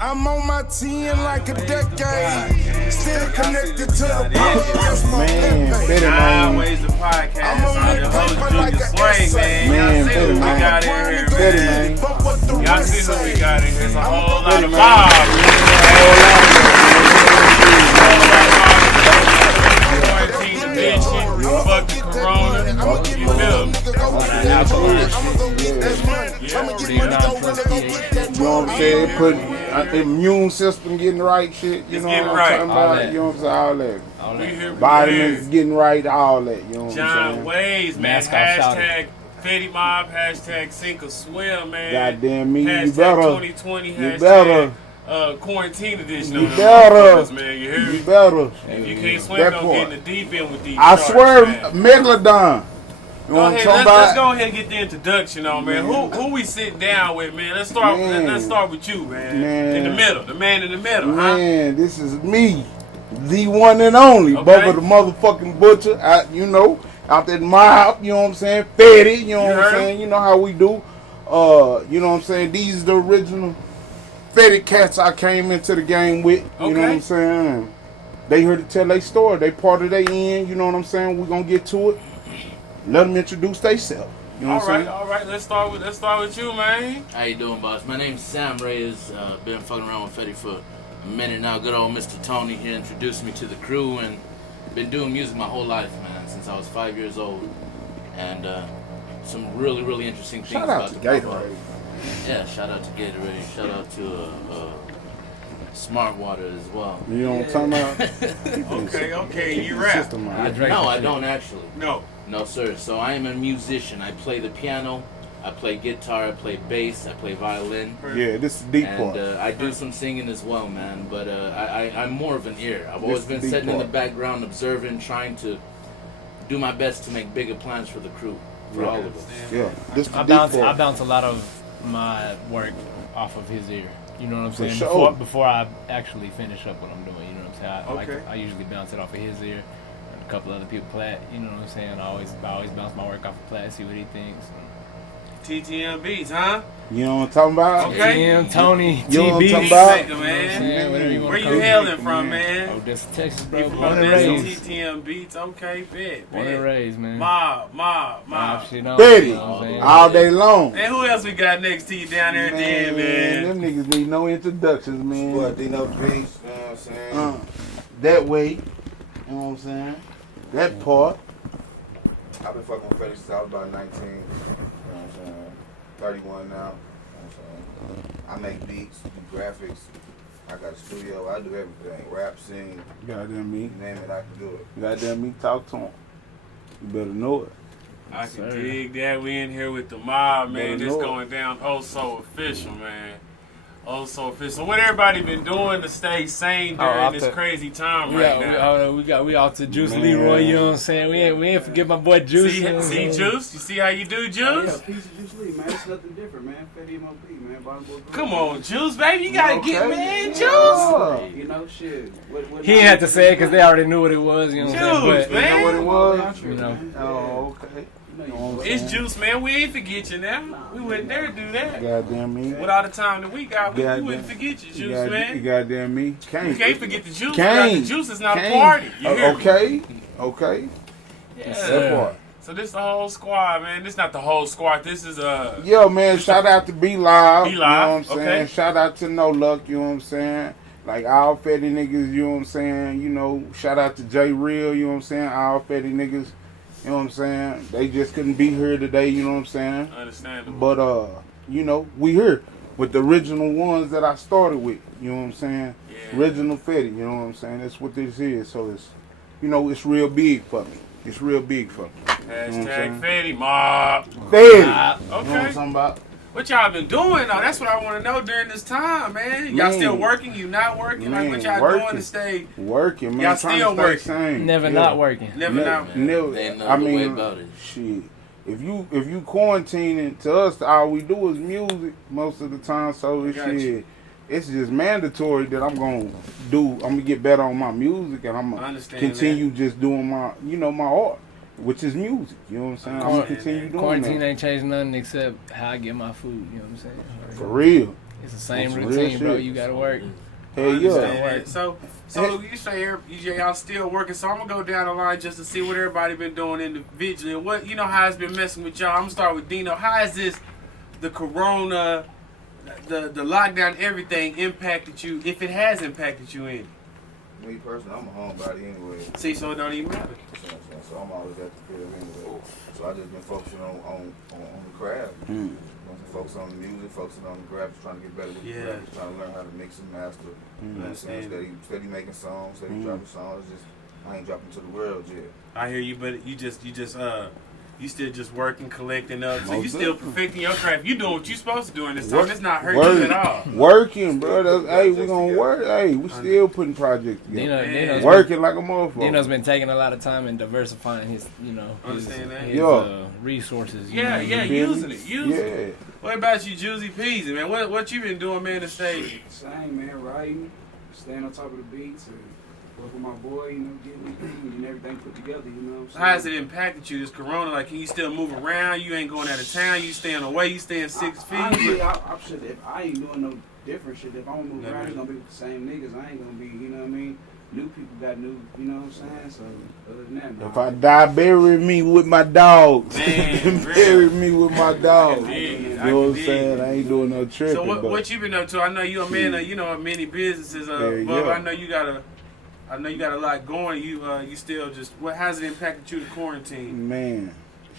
I'm on my 10 like a decade. Still connected to the plug. That's my Fetty Mob. Always the podcast. I'm on that paper like Julius an Lee, essay. man. Y'all see Fetty what we Man. got in here, man. But what the Y'all rest see what we say? got in here. It's a whole lot Fetty of Man. mob. Quarantine addiction. Fuck the corona. You feel me? You know what I'm saying? Put immune system getting right, shit. You It's know getting what right. I'm talking All about? that. You know what I'm saying? All All We that. here, we Vitamins here. getting right, all that. You know what I'm John saying? Ways, man. Mask off, shout Hashtag Fetty Mob. Hashtag Sink or Swim, man. Goddamn me, you Hashtag better. 2020. You Hashtag better. Quarantine edition. You on them better. motherfuckers, man. You hear You me? better. If you can't swim, That don't part. get in the deep end with these I sharks, swear, man. Megalodon. You know Go what I'm ahead, talking let's about? go ahead and get the introduction on, man. Who we sitting down with, man? Let's start. Man. Let's start with you, man. Man. In the middle, the man in the middle, huh? Man, this is me, the one and only, Okay. Bubba the motherfucking Butcher. You know, out there mob. You know what I'm saying? Feddi. You know You what I'm heard saying? You know how we do. You know what I'm saying? These are the original Fetty cats I came into the game with. You know what Okay. I'm saying? They here to tell their story. They part of their end. You know what I'm saying? We're gonna get to it. Let them introduce themselves. You know what I'm saying? All right. Let's start with you, man. How you doing, boss? My name's Sam Reyes. Been fucking around with Fetty for a minute now. Good old Mr. Tony here introduced me to the crew, and been doing music my whole life, man, since I was 5 years old. And some really, really interesting things Shout about out to the Bubba. Gatorade. Yeah, shout out to Gatorade. Shout out to Smart Water as well. You know what I'm talking about? Okay, you rap. System, man. No, I don't actually. No. No, sir. So I am a musician. I play the piano, I play guitar, I play bass, I play violin. Yeah, this is the deep And part. I do some singing as well, man. But I'm more of an ear. I've This always is been the sitting in the part. background, observing, trying to do my best to make bigger plans for the crew, for all of us. Yeah, this the I deep bounce part. a lot of my work off of his ear. You know what I'm For saying? sure. Before I actually finish up what I'm doing. You know what I'm saying? Okay. I usually bounce it off of his ear. And a couple other people Plat. You know what I'm saying? I always bounce my work off of Plat, see what he thinks. TTm Beats, huh? You know what I'm talking about? Okay. Tim, Tony, You know what I'm TB. talking about? Beatmaker, man. Whatever you Where want you to call it. hailing from, man? Oh, that's Texas, bro. You from Born and Odessa, raised. TTm Beats, okay, bet. Born and raised, man. Mob. Mob shit on. Fetty, You know what I'm saying? all day long. And who else we got next to you down there at the end, man? Them niggas need no introductions, man. What, Dno Da Beast, you know what I'm saying? That way, you know what I'm saying? That part. I've been fucking with Fetty since I was about 19, you know what I'm saying? 31 now, you know what I'm saying? I make beats, do graphics, I got a studio, I do everything. Rap, sing, Goddamn me. you name it, I can do it. Goddamn me. Talk to him. You better know it. I can Sir. dig that. We in here with the mob, man. Better This know it. going down oh so official, man. Oh so official. So what everybody been doing to stay sane during out this there. crazy time We right out, now? we out to Juice Man. Leroy, you know what I'm saying? We ain't forget my boy Juice. you know what I'm See saying? Juice? You see how you do, Oh, yeah, Juice? Peezy Juice Lee, man. It's nothing different, man. Fetty Mob, man. Bottom boy, Come on, Juice, baby. You gotta get Okay. man, Juice. Yeah. You know, shit. What He ain't had to say it because they already knew what it was, you know what I'm Juice, saying? You know what it man. was? You know. Oh, okay. You know, know what I'm It's saying? Juice, man. We ain't forget you now. We wouldn't dare do that. Goddamn me. With all the time that we got, we Goddamn. wouldn't forget you, You Juice, got- man. You goddamn me. You Can't. can't forget the juice. Can't. The juice is not a Can't. party. You hear me? Okay. Okay. Yeah. That part. So this the whole squad, man. This not the whole squad. This is Yo, man, shout out to Be Live. Be You know Live, what I'm saying? okay. Shout out to No Luck, you know what I'm saying? Like all Fetty niggas, you know what I'm saying? You know, shout out to J Real, you know what I'm saying? All Fetty niggas, you know what I'm saying? They just couldn't be here today, you know what I'm saying? understandable. But you know, we here with the original ones that I started with, you know what I'm saying? Yeah. Original Fetty, you know what I'm saying? That's what this is. So it's, you know, it's real big for me. It's real big for me. Hashtag Fetty Mob. Fetty. You know what I'm Okay. talking about? What y'all been doing though? That's what I want to know during this time, man. Y'all Man. still working? You not working? Man, Like what y'all working. doing to stay? Working, man. Y'all trying still to stay working. sane. Never Yeah. not working. Never Never, know. never. Ain't no I other way mean, about it. shit. If you quarantining, to us, all we do is music most of the time. So it's Got you. shit. It's just mandatory that I'm gonna do. I'm gonna get better on my music, and I'm I gonna understand continue just doing my, you know, my art. which is music. You know what I'm saying? I'm gonna continue doing Quarantine that. ain't changed nothing except how I get my food. You know what I'm saying? For real. It's the same That's real routine, bro. shit. You gotta work. Hell I yeah. understand that. So you say y'all still working. So I'm gonna go down the line just to see what everybody been doing individually. And what how it's been messing with y'all. I'm gonna start with Dno. How has the corona, the lockdown, everything impacted you? If it has impacted you any? Me personally, I'm a homebody anyway. See, so it don't even matter. So I'm always at the crib anyway. So I just been focusing on the craft. Focus on the music, focusing on the graphics, trying to get better with the graphics, trying to learn how to mix and master. You know what I'm saying? Steady making songs, steady dropping songs. Just I ain't dropping to the world yet. I hear you, but you still just working, collecting up. So you Most still definitely. perfecting your craft. You doing what you supposed to do in this time. It's not hurting you at all. Working, bro. Hey, we gonna work. Hey, we still putting projects together. Dino's Working like a motherfucker. Dino's been taking a lot of time and diversifying his, Understand that? his resources. Yeah, using it. Yeah. What about you, Juicy Peezy, man? What you been doing, man, to stay? Same, man, writing, staying on top of the beats, and work with my boy, getting everything put together, you know what I'm saying? How has it impacted you, this corona? Like, can you still move around? You ain't going out of town. You staying away. You staying 6 feet. Honestly, I should, if I ain't doing no different shit, if I don't move around, it's gonna be with the same niggas. I ain't gonna be, you know what I mean? New people got new, you know what I'm saying? So, other than that, If I die, bury me with my dogs. Man, bury me with my dogs. I You can know what I'm dig. saying? I ain't doing no tripping. So but what you been up to? I know you a man of of many businesses. Bubba, I know you got a lot going. You still just what has it impacted you, the quarantine? Man,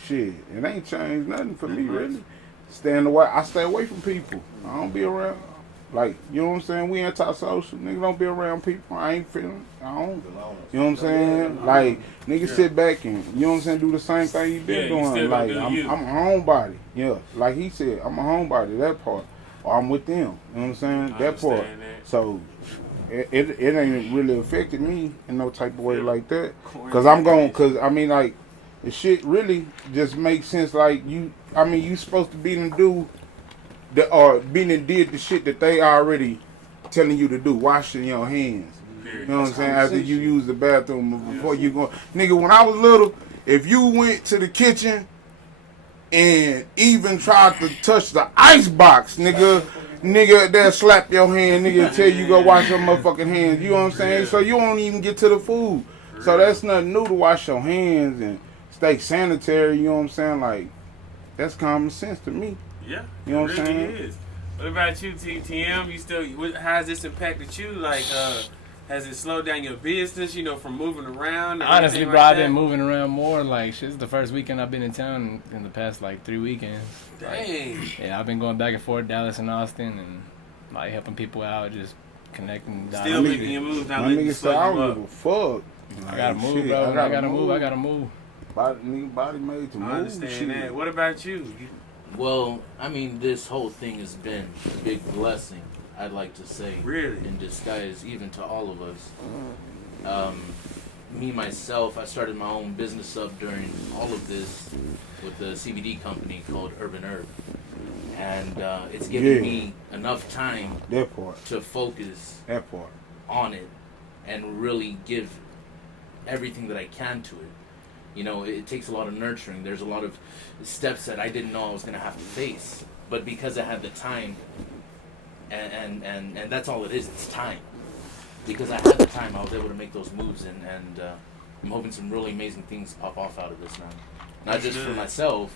shit, it ain't changed nothing for me really. I stay away from people. I don't be around. Like, you know what I'm saying? We anti-social. Niggas don't be around people. I ain't feeling. I don't. You know what I'm saying? Like, niggas sit back and, you know what I'm saying, do the same thing you been you doing. still Like, gonna do I'm you. a homebody. Yeah. Like he said, I'm a homebody, that part. Or I'm with them. You know what I'm saying? I That part. understand that. So, it ain't really affected me in no type of way like that. Cause I mean, like, the shit really just makes sense. Like, you supposed to be and do been and did the shit that they already telling you to do, washing your hands. You know what I'm saying? After you use the bathroom, before you go. Nigga, when I was little, if you went to the kitchen and even tried to touch the ice box, nigga, they'll slap your hand, nigga, tell you go wash your motherfucking hands. You know what I'm saying? So you won't even get to the food. So that's nothing new to wash your hands and stay sanitary. You know what I'm saying? Like, that's common sense to me. Yeah, You know it what I'm really saying? is. What about you, TTm? You still? How has this impacted you? Like, has it slowed down your business? From moving around. And Honestly, everything bro, like I've been that? moving around more. Like, shit's the first weekend I've been in town in the past, 3 weekends. Dang. Yeah, I've been going back and forth, Dallas and Austin, and, helping people out, just connecting. Still making your moves, not My letting you nigga said, slow I you don't up. give a fuck. I gotta move, Shit, bro. I gotta move. Body made to move. I understand shit. that. What about you? Well, I mean, this whole thing has been a big blessing, I'd like to say. Really? In disguise, even to all of us. Me, myself, I started my own business up during all of this with a CBD company called Urban Herb. And it's given me enough time That part. to focus That part. on it and really give everything that I can to it. It takes a lot of nurturing. There's a lot of steps that I didn't know I was going to have to face. But because I had the time, and that's all it is, it's time. Because I had the time, I was able to make those moves, and I'm hoping some really amazing things pop off out of this now. Not just for myself,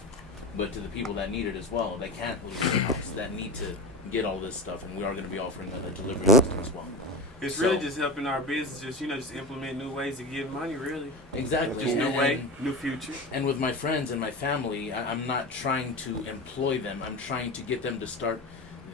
but to the people that need it as well, that can't leave their house, that need to get all this stuff, and we are going to be offering a delivery system as well. It's really just helping our business, just implement new ways to get money, really. Exactly. Just new way, new future. And with my friends and my family, I'm not trying to employ them. I'm trying to get them to start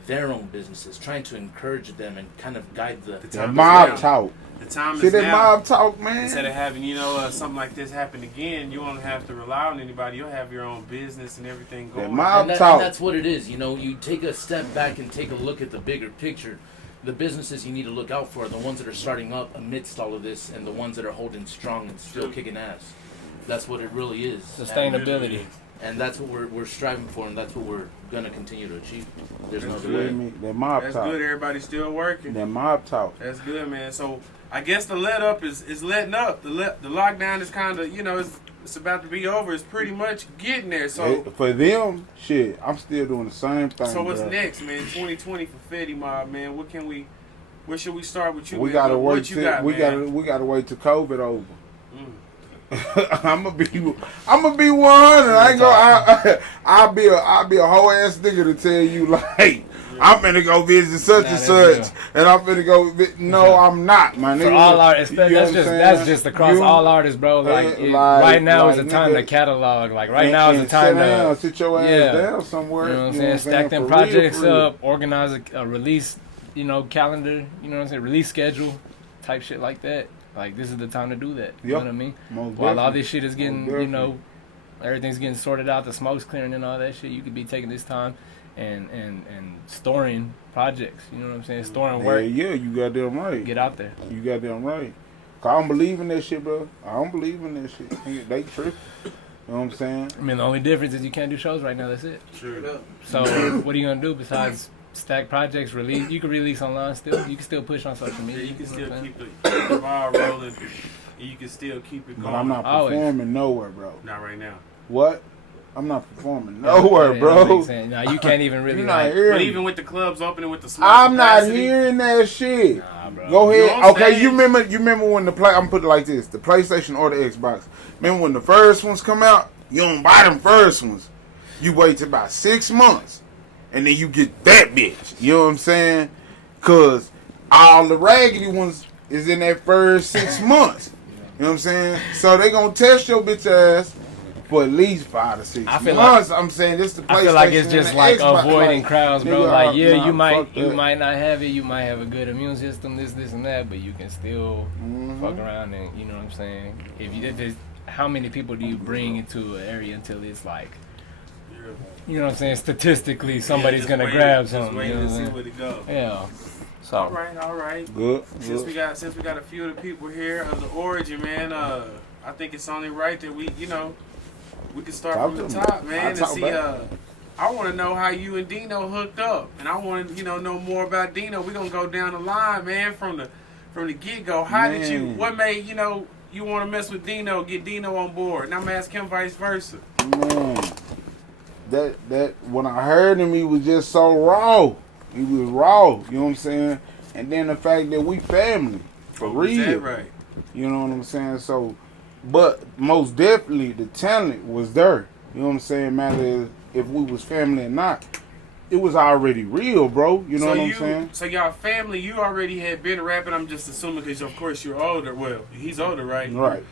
their own businesses, trying to encourage them and kind of guide the That mob talk. The time See is that now. mob talk, man? Instead of having, something like this happen again, you won't have to rely on anybody. You'll have your own business and everything going. That mob and talk. that's what it is. You take a step back and take a look at the bigger picture. The businesses you need to look out for are the ones that are starting up amidst all of this, and the ones that are holding strong and still kicking ass. That's what it really is. Sustainability. And that's what we're striving for, and that's what we're gonna continue to achieve. There's no That's delay. good. That mob That's talk. good. Everybody's still working. That mob talk. That's good, man. So I guess the let up is letting up. The lockdown is kind of, it's about to be over. It's pretty much getting there. So Hey, for them, shit, I'm still doing the same thing. so what's bro. next, man? 2020 for Fetty Mob, man. Where should we start with you? We man? gotta What wait you till got, man? we gotta wait till COVID over. Mm. I'm gonna be 100. I ain't gonna. I'll be a whole ass nigga to tell you like I'm finna go visit such and such, and I'm finna go. No, I'm not, my nigga. For all artists, You know that's what I'm that's saying? just across You- all artists, bro. Like, right now is the time to catalog. Like right now is the time to sit your ass yeah. down somewhere. You know what I'm saying? Stack them For projects real. up, organize a release, calendar, you know what I'm saying? Release schedule, type shit like that. Like, this is the time to do that. You know what I mean? Most While all definitely. this shit is getting, Most everything's getting sorted out, the smoke's clearing and all that shit, you could be taking this time and storing projects. You know what I'm saying? Storing work. Yeah, you goddamn right. Get out there. You goddamn right. 'Cause I don't believe in that shit, bro. I don't believe in that shit. They tripping. You know what I'm saying? I mean, the only difference is you can't do shows right now. That's it. Sure. So what are you gonna do besides stack projects? Release. You can release online still. You can still push on social Yeah, media. you can know still what I'm saying? keep the ball rolling. And you can still keep it going. But I'm not Always. performing nowhere, bro. Not right now. What? I'm not performing nowhere, Yeah, bro. Now you can't even really. You're not like, hearing But me. even with the clubs opening with the small I'm not capacity, hearing that shit. Nah, bro. Go You ahead. on Okay, stage. you remember when I'm gonna put it like this: the PlayStation or the Xbox. Remember when the first ones come out? You don't buy them first ones. You wait till about 6 months, and then you get that bitch. You know what I'm saying? Cause all the raggedy ones is in that first 6 months. You know what I'm saying? So they gonna test your bitch ass for at least 5 to 6 I feel months. I'm saying this the PlayStation. I feel like it's and just the like Xbox. avoiding Like, crowds, bro. nigga, Like, yeah, nah, you fuck that. might not have it, you might have a good immune system, this and that, but you can still fuck around and you know what I'm saying. If it's, how many people do you bring into an area until it's like, you know what I'm saying? Statistically, somebody's just gonna wait- grab just something. wait You know to what see I'm where it go. saying? Yeah. So All right. Good. Since good. we got a few of the people here of the origin, man. I think it's only right that we can start Talk from to the me. top, I'll man, and talk see. back. I want to know how you and Dno hooked up, and I want to know more about Dno. We're gonna go down the line, man, from the get go. How did you? Man. What made you want to mess with Dno, get Dno on board, and I'm asking him vice versa. Man, that when I heard him, he was just so raw. He was raw. You know what I'm saying? And then the fact that we family for Is real. that right? You know what I'm saying? So, but most definitely the talent was there. You know what I'm saying? Matter if we was family or not. It was already real, bro. You know what I'm saying? So y'all family, you already had been rapping. I'm just assuming because of course you're older. Well, he's older, right? Right.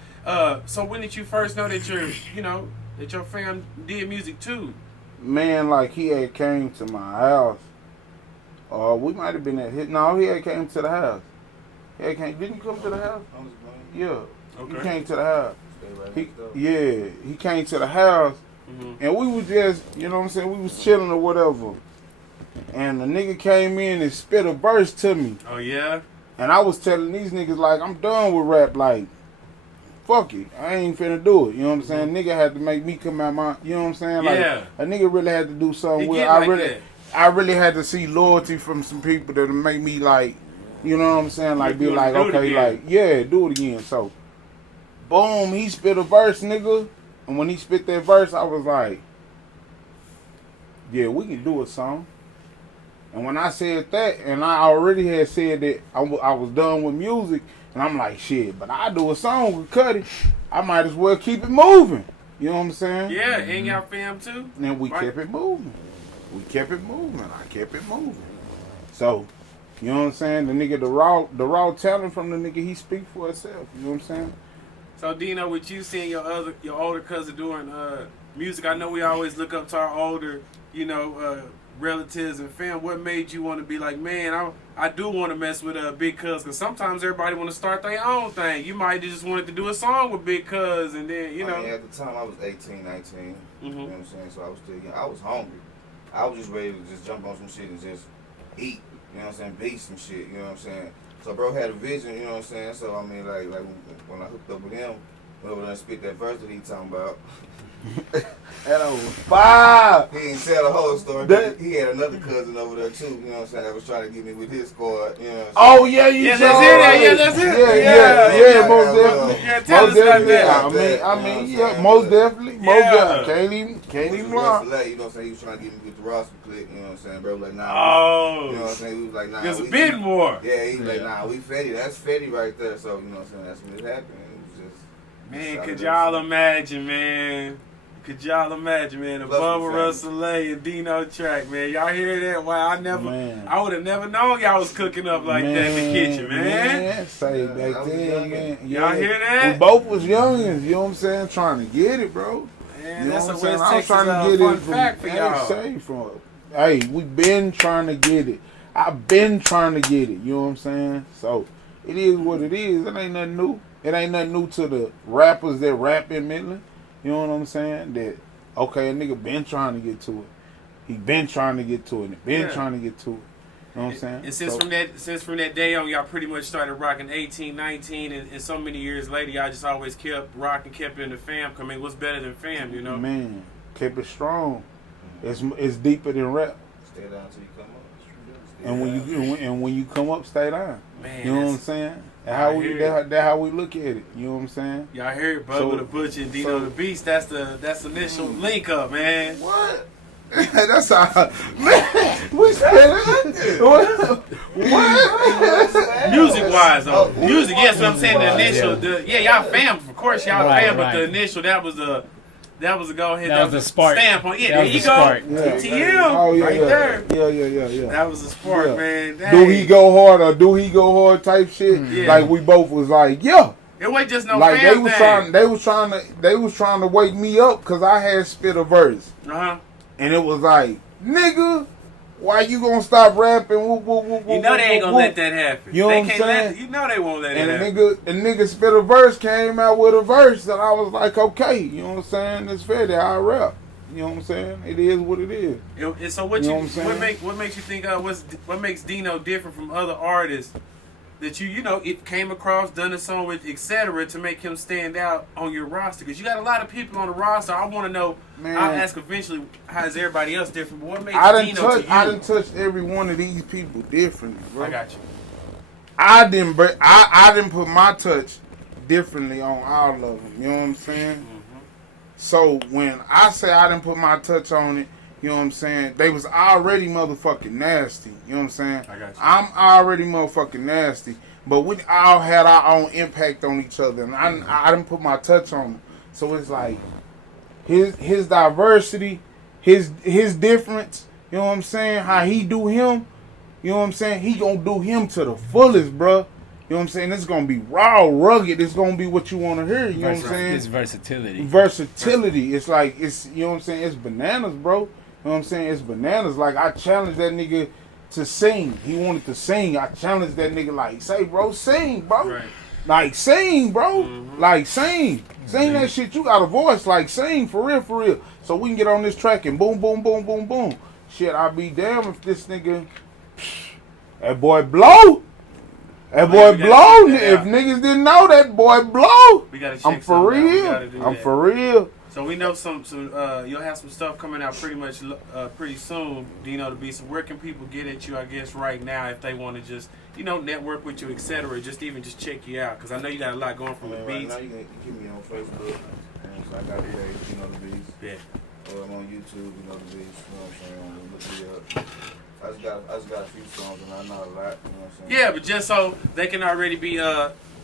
So when did you first know that that your fam did music too? Man, like he had came to my house. We might have been at his. No, he had came to the house. He had came. Didn't you come to the house? Yeah. He came to the house. He came to the house, and we was just, you know what I'm saying, we was chilling or whatever. And the nigga came in and spit a verse to me. Oh yeah. And I was telling these niggas, like, I'm done with rap, like, fuck it. I ain't finna do it. You know what I'm saying? Nigga had to make me come out my, you know what I'm saying? Like, Yeah. a nigga really had to do something It with get I like really that. I really had to see loyalty from some people that make me like, you know what I'm saying? Like, be You like, wanna do it okay, again. like, yeah, do it again. So, boom, he spit a verse, nigga. And when he spit that verse, I was like, yeah, we can do a song. And when I said that, and I already had said that I was done with music, and I'm like, shit, but I do a song with Cuddy. I might as well keep it moving. You know what I'm saying? Yeah, and y'all fam too. And we Right. kept it moving. We kept it moving. I kept it moving. So, you know what I'm saying? The nigga, the raw talent from the nigga, he speak for itself. You know what I'm saying? So Dno, with you seeing your older cousin doing music, I know we always look up to our older, relatives and fam. What made you want to be like, man, I do want to mess with Big Cuz? Because sometimes everybody want to start their own thing. You might just wanted to do a song with Big Cuz, and then I mean, at the time I was 18, 19. You know what I'm saying? So I was still young. I was hungry. I was just ready to just jump on some shit and just eat. You know what I'm saying? Beat some shit. You know what I'm saying? So bro had a vision. You know what I'm saying? So I mean, like when I hooked up with him, went over there and spit that verse that he talking about. That was fire. He ain't tell the whole story. That- He had another cousin over there too, you know what I'm saying, that was trying to get me with his squad, you know what I'm saying? Oh yeah, you Yeah, saw let's hear that. it. Yeah, let's hear it. Yeah, most definitely. Yeah, tell Most us about definitely. that. I mean, yeah, most definitely. Most Yeah. definitely. Can't even lie. You know what I'm saying? He was trying to get me with the roster clique, you know what I'm saying? Bro was like, nah. Oh. You know what I'm saying? He was like, nah. There's a we- bit more. Yeah, he was like, Yeah. nah, we Fetty. That's Fetty right there. So, you know what I'm saying? That's when it happened. It was just. Man, Solid could as y'all shit. imagine, man? Could y'all imagine, man? The Plus we Bubba family. Russell and Dno track, man. Y'all hear that? Wow, Man. I would have never known y'all was cooking up like that in the kitchen, man. Say Yeah, back I was then, young. man. Y'all hear that? We both was youngins, you know what I'm saying? Trying to get it, bro. Man, You know that's what a I'm saying? West I was Texas trying to get fun it from, fact for y'all. Say from. Hey, we been trying to get it. I've been trying to get it. You know what I'm saying? So it is what it is. It ain't nothing new. It ain't nothing new to the rappers that rap in Midland. You know what I'm saying? That okay, a nigga been trying to get to it. He been trying to get to it. And been Yeah. trying to get to it. You know what I'm saying? And since from that day on, y'all pretty much started rocking 18, 19, and so many years later, y'all just always kept rocking, kept in the fam. I mean, what's better than fam, you know? Man, kept it strong. It's deeper than rap. Stay down till you come up. Stay And when you come up, stay down. Man, You know what I'm that's- saying? That's how we look at it. You know what I'm saying? Y'all hear it, Bubba So- Da Butcher and Dno so- Da Beast. That's the initial link up, man. What? That's how. Man, we said it. What? Music wise, though. Oh, Music, yes, what I'm saying. The music-wise, initial, y'all fam. Of course, y'all Right, fam, but right. the initial, that was a go ahead. That was the spark. Stamp on. Yeah, That there was you the go. spark. Yeah. TTm, Oh yeah, right yeah. there. Yeah. That was a spark, Yeah. man. Do Dang. he go hard or do he go hard type shit? Yeah. Like we both was like, yeah. It wasn't just no Like fam they was trying to wake me up because I had spit a verse. Uh-huh. And it was like, nigga, why you gonna stop rapping? Woo, woo, woo, woo, You know they ain't woo, gonna woo. let that happen. You know they what I'm can't saying? let. You know they won't let And it the happen. nigga spit a verse, came out with a verse that I was like, okay, you know what I'm saying? It's fair that I rap. You know what I'm saying? It is what it is. And so what You you know what I'm saying? what makes you think what makes Dno different from other artists that it came across, done a song with, etc. to make him stand out on your roster? Because you got a lot of people on the roster. I want to know. Man. I'll ask eventually how is everybody else different, but what makes I Dno to you? done touched every one of these people differently, bro. I got you. I didn't put my touch differently on all of them. You know what I'm saying? So when I say I didn't put my touch on it, you know what I'm saying? They was already motherfucking nasty. You know what I'm saying? I got you. I'm already motherfucking nasty. But we all had our own impact on each other. And I didn't put my touch on them. So it's like his diversity, his difference, you know what I'm saying? How he do him, you know what I'm saying? He gonna do him to the fullest, bruh. You know what I'm saying? It's gonna be raw, rugged. It's gonna be what you want to hear. You know what I'm saying? It's versatility. Versatility. It's like you know what I'm saying? It's bananas, bro. You know what I'm saying? It's bananas. Like I challenged that nigga to sing. He wanted to sing. I challenged that nigga like, say, bro, sing, bro. Right. Like sing, bro. Like sing. Sing that shit. You got a voice. Like sing for real, for real. So we can get on this track and boom, boom, boom, boom, boom. Shit, I'd be damn if this nigga, that boy blow. That boy we gotta blow. check that If out. niggas didn't know, that boy blow. We gotta check I'm for something out. We real. gotta do I'm that. for real. So we know some you'll have some stuff coming out pretty soon, Dno Da Beast. So where can people get at you, I guess, right now if they want to just, network with you, etc. Just check you out? Because I know you got a lot going from the Right beats. now you can keep me on Facebook. And so I got a page, Dno Da Beast. Yeah. Or I'm on YouTube, Dno Da Beast. You know what I'm saying? Look me up. I just got a few songs and I know a lot. You know what I'm saying? Yeah, but just so they can already be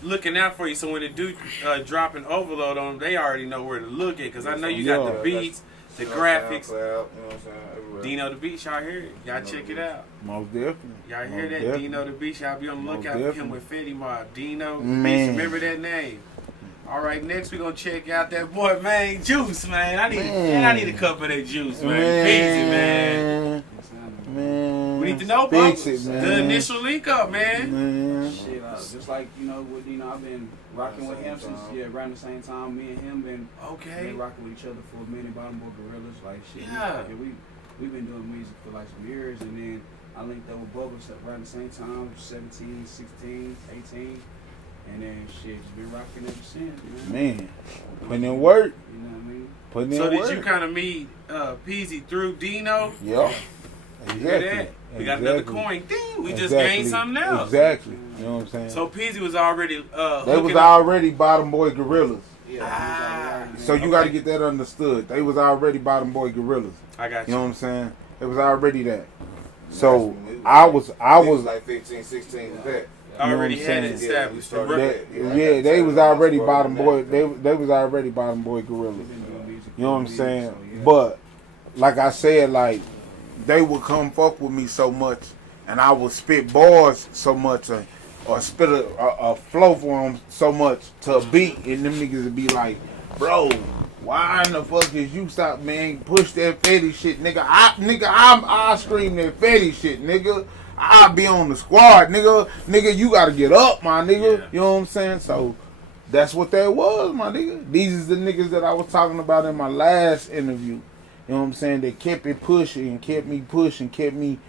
looking out for you. So when they do drop an overload on them, they already know where to look at. Because I know you got the beats, the graphics. SoundCloud, you know what I'm saying? Everywhere. Dno Da Beast, y'all hear it? Y'all check it out. Most definitely. Y'all hear Most that? definitely. Dno Da Beast, y'all be on the Most lookout for him definitely. with Fetty Mob. Dno Da Beast, Man. remember that name. All right, next we're gonna check out that boy, man, Juice, man. I need a cup of that juice, man. Peezy, man. Man. We need to know, Fix bro. it, man. The initial link up, man. Man. Shit, just like, with Dno, I've been rocking with him since, around the same time. Me and him been Okay. rocking with each other for a minute, Baltimore Gorillas, like shit. Yeah. We've been doing music for like some years, and then I linked up with Bubba around the same time, 17, 16, 18. And then shit, just been rocking ever since, man. Man, putting in work. You know what I mean? Putting in So work. did you kind of meet Peezy through Dno? Yep. You Exactly. hear that? We got another coin. Ding! We just gained something else. Exactly. You know what I'm saying? So Peezy was already they was hooking up. already bottom boy gorillas. Yeah. So you got to get that understood. They was already bottom boy gorillas. I got You you. know what I'm saying? It was already that. So We was I was like 15, 16 with that. Already you know what I'm had it saying? established. Yeah, we started yeah, they was already bottom boy. They was already bottom boy gorillas. You know what I'm saying? But like I said, like they would come fuck with me so much, and I would spit bars so much, or spit a flow for them so much to a beat, and them niggas would be like, bro, why in the fuck is you stop, man? Push that Fetty shit, nigga. I scream that Fetty shit, nigga. I be on the squad, nigga. Nigga, you gotta get up, my nigga. Yeah. You know what I'm saying? So that's what that was, my nigga. These is the niggas that I was talking about in my last interview. You know what I'm saying? They kept it pushing, kept me pushing, kept me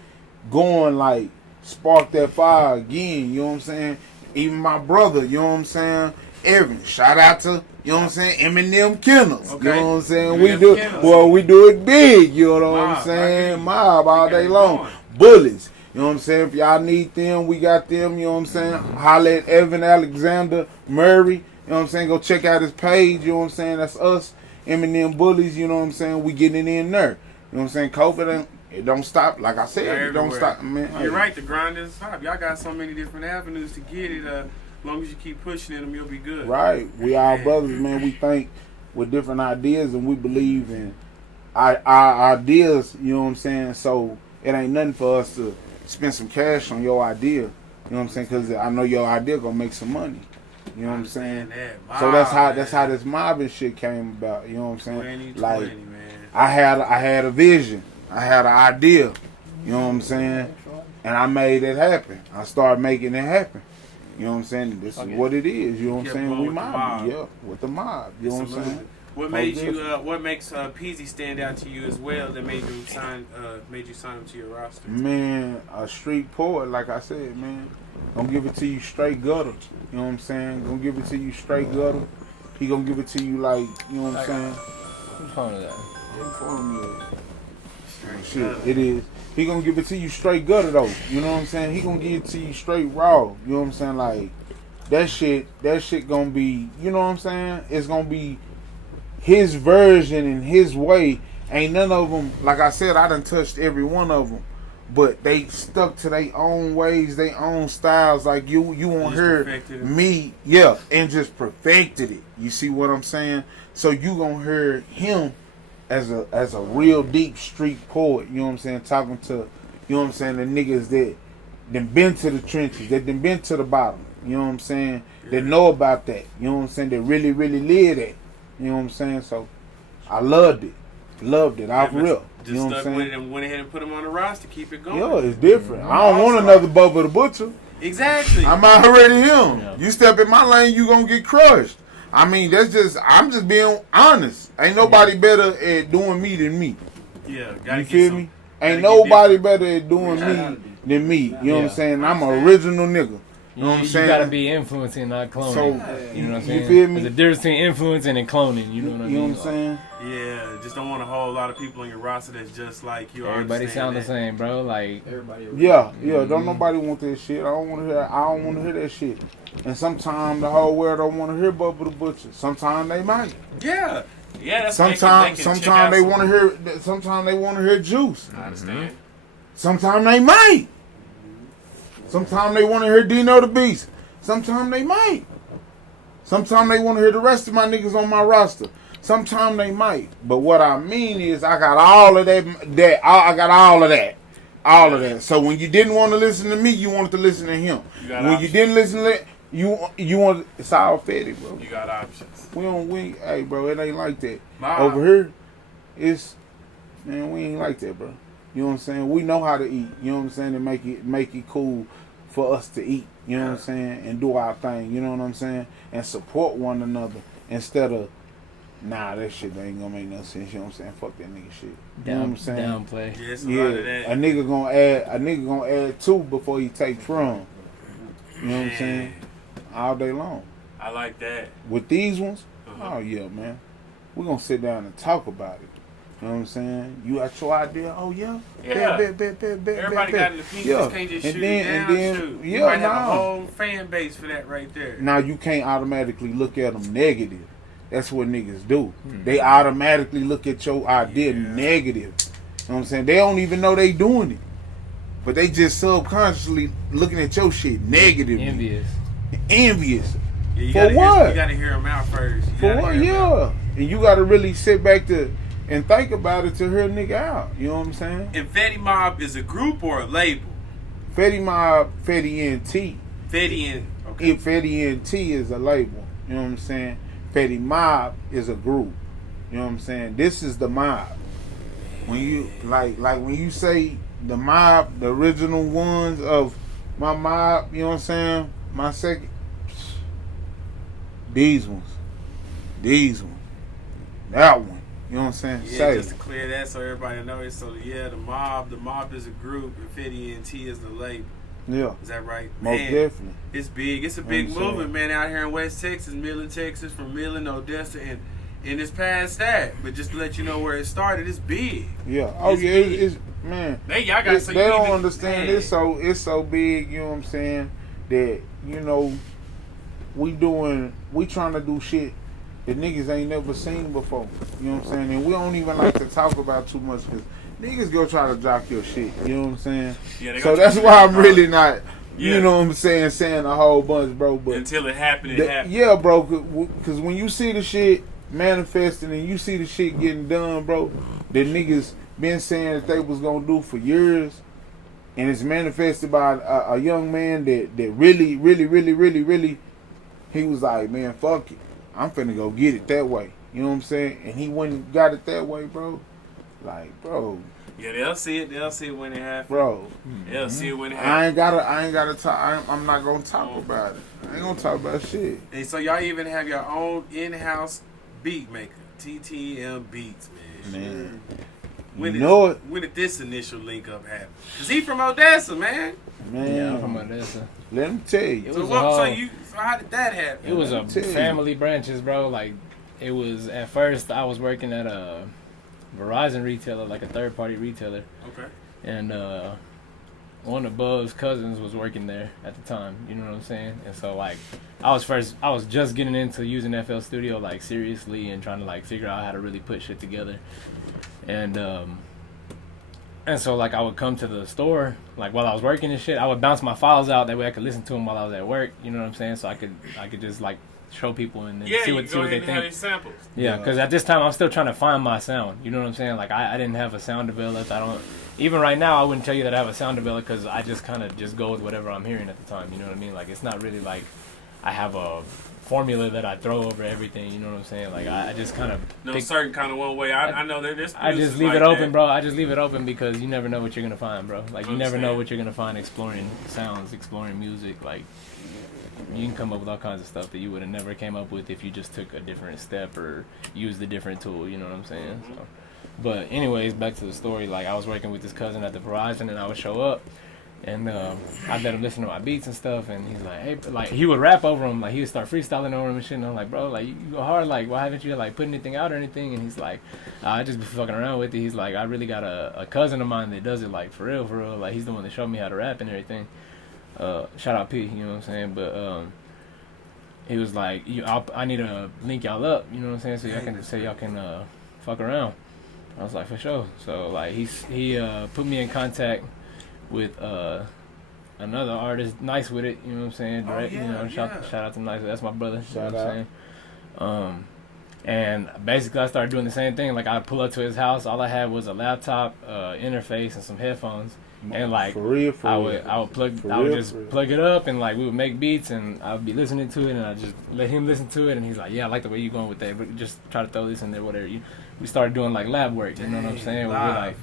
going, like spark that fire again. You know what I'm saying? Even my brother, you know what I'm saying? Evan, shout out to, you know what I'm saying, Eminem Kennels. Okay. You know what I'm saying? Eminem Kennels. We do it big, you know what Mob, I'm saying? I mean, Mob all we got day it long. going. Bullies. You know what I'm saying? If y'all need them, we got them, you know what I'm saying? Holla at Evan Alexander Murray. You know what I'm saying? Go check out his page, you know what I'm saying? That's us, Eminem Bullies, you know what I'm saying? We getting it in there. You know what I'm saying? COVID, it don't stop. Like I said, it don't Everywhere. stop, man. You're right. The grind is hot. Y'all got so many different avenues to get it. As long as you keep pushing it, you'll be good. Right. We all brothers, man. We think with different ideas, and we believe in our ideas, you know what I'm saying? So it ain't nothing for us to spend some cash on your idea. You know what I'm saying? Because I know your idea gonna make some money. You know what I'm saying? That. So that's how Man. this mobbing shit came about. You know what I'm saying? 2020, Like man. I had a vision. I had an idea. You know what I'm saying? And I made it happen. I started making it happen. You know what I'm saying? This is what it is. You know what I'm Kept saying? going We with the mob. mob. Yeah, with the mob. You know what I'm Absolutely. saying? What made you? What makes Peezy stand out to you as well? That made you sign him to your roster. Man, a street poet, like I said, man. Gonna give it to you straight gutter. You know what I'm saying? Gonna give it to you straight gutter. He gonna give it to you like, you know what I'm saying? Whose phone is that? What phone is? Shit, it is. He gonna give it to you straight gutter though. You know what I'm saying? He gonna give it to you straight raw. You know what I'm saying? Like that shit gonna be, you know what I'm saying? It's gonna be his version and his way. Ain't none of them, like I said, I done touched every one of them, but they stuck to their own ways, their own styles. Like you won't hear me, yeah, and just perfected it. You see what I'm saying? So you gonna hear him as a real deep street poet. You know what I'm saying? Talking to, you know what I'm saying, the niggas that done been to the trenches, that done been to the bottom. You know what I'm saying? That know about that. You know what I'm saying? That really, really live that. You know what I'm saying? So I loved it. Loved it. Off real. Just You know what I'm stuck with it saying? and went ahead and put him on the roster. Keep it going. Yeah, it's different. I don't want another Bubba Da Butcher. Exactly. I'm already him. Yeah. You step in my lane, you gonna get crushed. I mean, I'm just being honest. Ain't nobody better at doing me than me. Yeah. Gotta You get feel some- me? gotta Ain't get nobody different. better at doing me than me. You know what I'm saying? I'm an original nigga. You know what I'm saying? You gotta be influencing, not cloning. So, you know what I'm you saying? feel me? There's a difference between influencing and cloning. You know what I mean? You know what I'm saying? Yeah. Just don't want a whole lot of people on your roster that's just like you. I Everybody understand sound the that. same, bro. Like Everybody. Yeah. Don't nobody want that shit. I don't want to hear that shit. And sometimes the whole world don't want to hear Bubba Da Butcher. Sometimes they might. Yeah. Yeah. That's Sometimes they can check sometimes out they some- want to hear. Sometimes they want to hear Juice. I understand. Sometimes they might. Sometimes they want to hear Dno Da Beast. Sometimes they might. Sometimes they want to hear the rest of my niggas on my roster. Sometimes they might. But what I mean is I got all of that. I got all of that. All of that. So when you didn't want to listen to me, you wanted to listen to him. got When options. you didn't listen to you want, it's all Feddi, bro. You got options. Hey bro, it ain't like that. Nah. Over here, it's, man, we ain't like that, bro. You know what I'm saying? We know how to eat. You know what I'm saying? To make it cool for us to eat. You know what I'm saying? And do our thing. You know what I'm saying? And support one another instead of, nah, that shit ain't gonna make no sense. You know what I'm saying? Fuck that nigga shit. You know what I'm saying? downplay. Yeah, it's a lot of that. A nigga gonna add to before he take from. You know what I'm saying? all day long. I like that. With these ones, Uh-huh. oh yeah, man. We're gonna sit down and talk about it. You know what I'm saying? You got your idea, oh yeah? Yeah. Bet. Everybody got an opinion. Yeah. Just can't just And shoot then- it and down. then- Shoot. yeah, You might have nah. a whole fan base for that right there. Now you can't automatically look at them negative. That's what niggas do. They automatically look at your idea negative. You know what I'm saying? They don't even know they doing it. But they just subconsciously looking at your shit negative. Envious. Envious. Yeah, you For gotta what? You gotta hear them out first. You For gotta what? hear 'em out. Yeah. And you gotta really sit back and think about it to hear a nigga out. You know what I'm saying? And Fetty Mob is a group or a label? Fetty Mob, Fetty NT. Fetty and okay. If Fetty NT is a label. You know what I'm saying? Fetty Mob is a group. You know what I'm saying? This is the mob. When you like when you say the mob, the original ones of my mob, you know what I'm saying? My second, these ones, that one. You know what I'm saying? Yeah, Say, just to clear that so everybody knows. So yeah, the mob is a group, and Fetty and T is the label. yeah, Is that right? most Man, definitely. it's big. It's a big I'm saying. movement, man, out here in West Texas, Midland, Texas, from Midland, Odessa, and it's past that. But just to let you know where it started, it's big. Yeah. Oh It's yeah, big. it's man. Y'all got They don't understand. It's so big. You know what I'm saying? That we trying to do shit that niggas ain't never seen before. You know what I'm saying? And we don't even like to talk about too much because niggas go try to jock your shit. You know what I'm saying? Yeah, they So gonna that's try to why I'm jock really it. not. Yeah. You know what I'm saying a whole bunch, bro. But Until it happened, it happened. yeah, bro. Because when you see the shit manifesting and you see the shit getting done, bro, that niggas been saying that they was gonna do for years, and it's manifested by a young man that really, he was like, man, fuck it, I'm finna go get it that way. You know what I'm saying? And he went and got it that way, bro. Like, bro. Yeah, they'll see it. They'll see it when it happens. Bro, They'll see it when it I happens. ain't gotta talk. I'm not gonna talk about it. I ain't gonna talk about shit. And so y'all even have your own in-house beat maker, TTm Beats, man. Man, When did this initial link up happen? Cause he from Odessa, man. man. Yeah, I'm from Odessa. Let me tell you. It So was so how did that happen? It was a tell you. family branches, bro. Like, it was at first I was working at a Verizon retailer, like a third party retailer, Okay. and one of Bub's cousins was working there at the time. You know what I'm saying? And so like, I was just getting into using FL Studio like seriously and trying to like figure out how to really put shit together, and so like I would come to the store like while I was working and shit. I would bounce my files out that way I could listen to them while I was at work. You know what I'm saying? So I could just like show people and then see what they think. these samples. Yeah, because at this time I'm still trying to find my sound. You know what I'm saying? Like I didn't have a sound developed. Even right now I wouldn't tell you that I have a sound developed because I just kind of just go with whatever I'm hearing at the time. You know what I mean? Like it's not really like I have a formula that I throw over everything. You know what I'm saying? Like I just kind of Certain kind of one way. I know there's. I just leave it open, bro. I just leave it open because you never know what you're gonna find, bro. Like you never know what you're gonna find exploring sounds, exploring music. Like you can come up with all kinds of stuff that you would have never came up with if you just took a different step or used a different tool. You know what I'm saying? So, but anyways, back to the story. Like I was working with this cousin at the Verizon, and I would show up. And I let him listen to my beats and stuff, and he's like, hey, like he would rap over them, like he would start freestyling over them and shit. And I'm like, bro, like you go hard, like why haven't you like put anything out or anything? And he's like, I just be fucking around with it. He's like, I really got a cousin of mine that does it like for real, like he's the one that showed me how to rap and everything. Shout out P, you know what I'm saying? But he was like, I need to link y'all up, you know what I'm saying? So y'all can fuck around. I was like, for sure. So like he put me in contact with another artist, Nice with it, you know what I'm saying? Direct, yeah, you know, yeah. shout out to Nice, that's my brother. Shout you know what I'm saying? And basically I started doing the same thing. Like I'd pull up to his house, all I had was a laptop, interface, and some headphones. And like For real. I would just plug it up and like we would make beats and I would be listening to it and I just let him listen to it and he's like, yeah, I like the way you're going with that, but just try to throw this in there, whatever. We started doing like lab work, you know what I'm saying? We like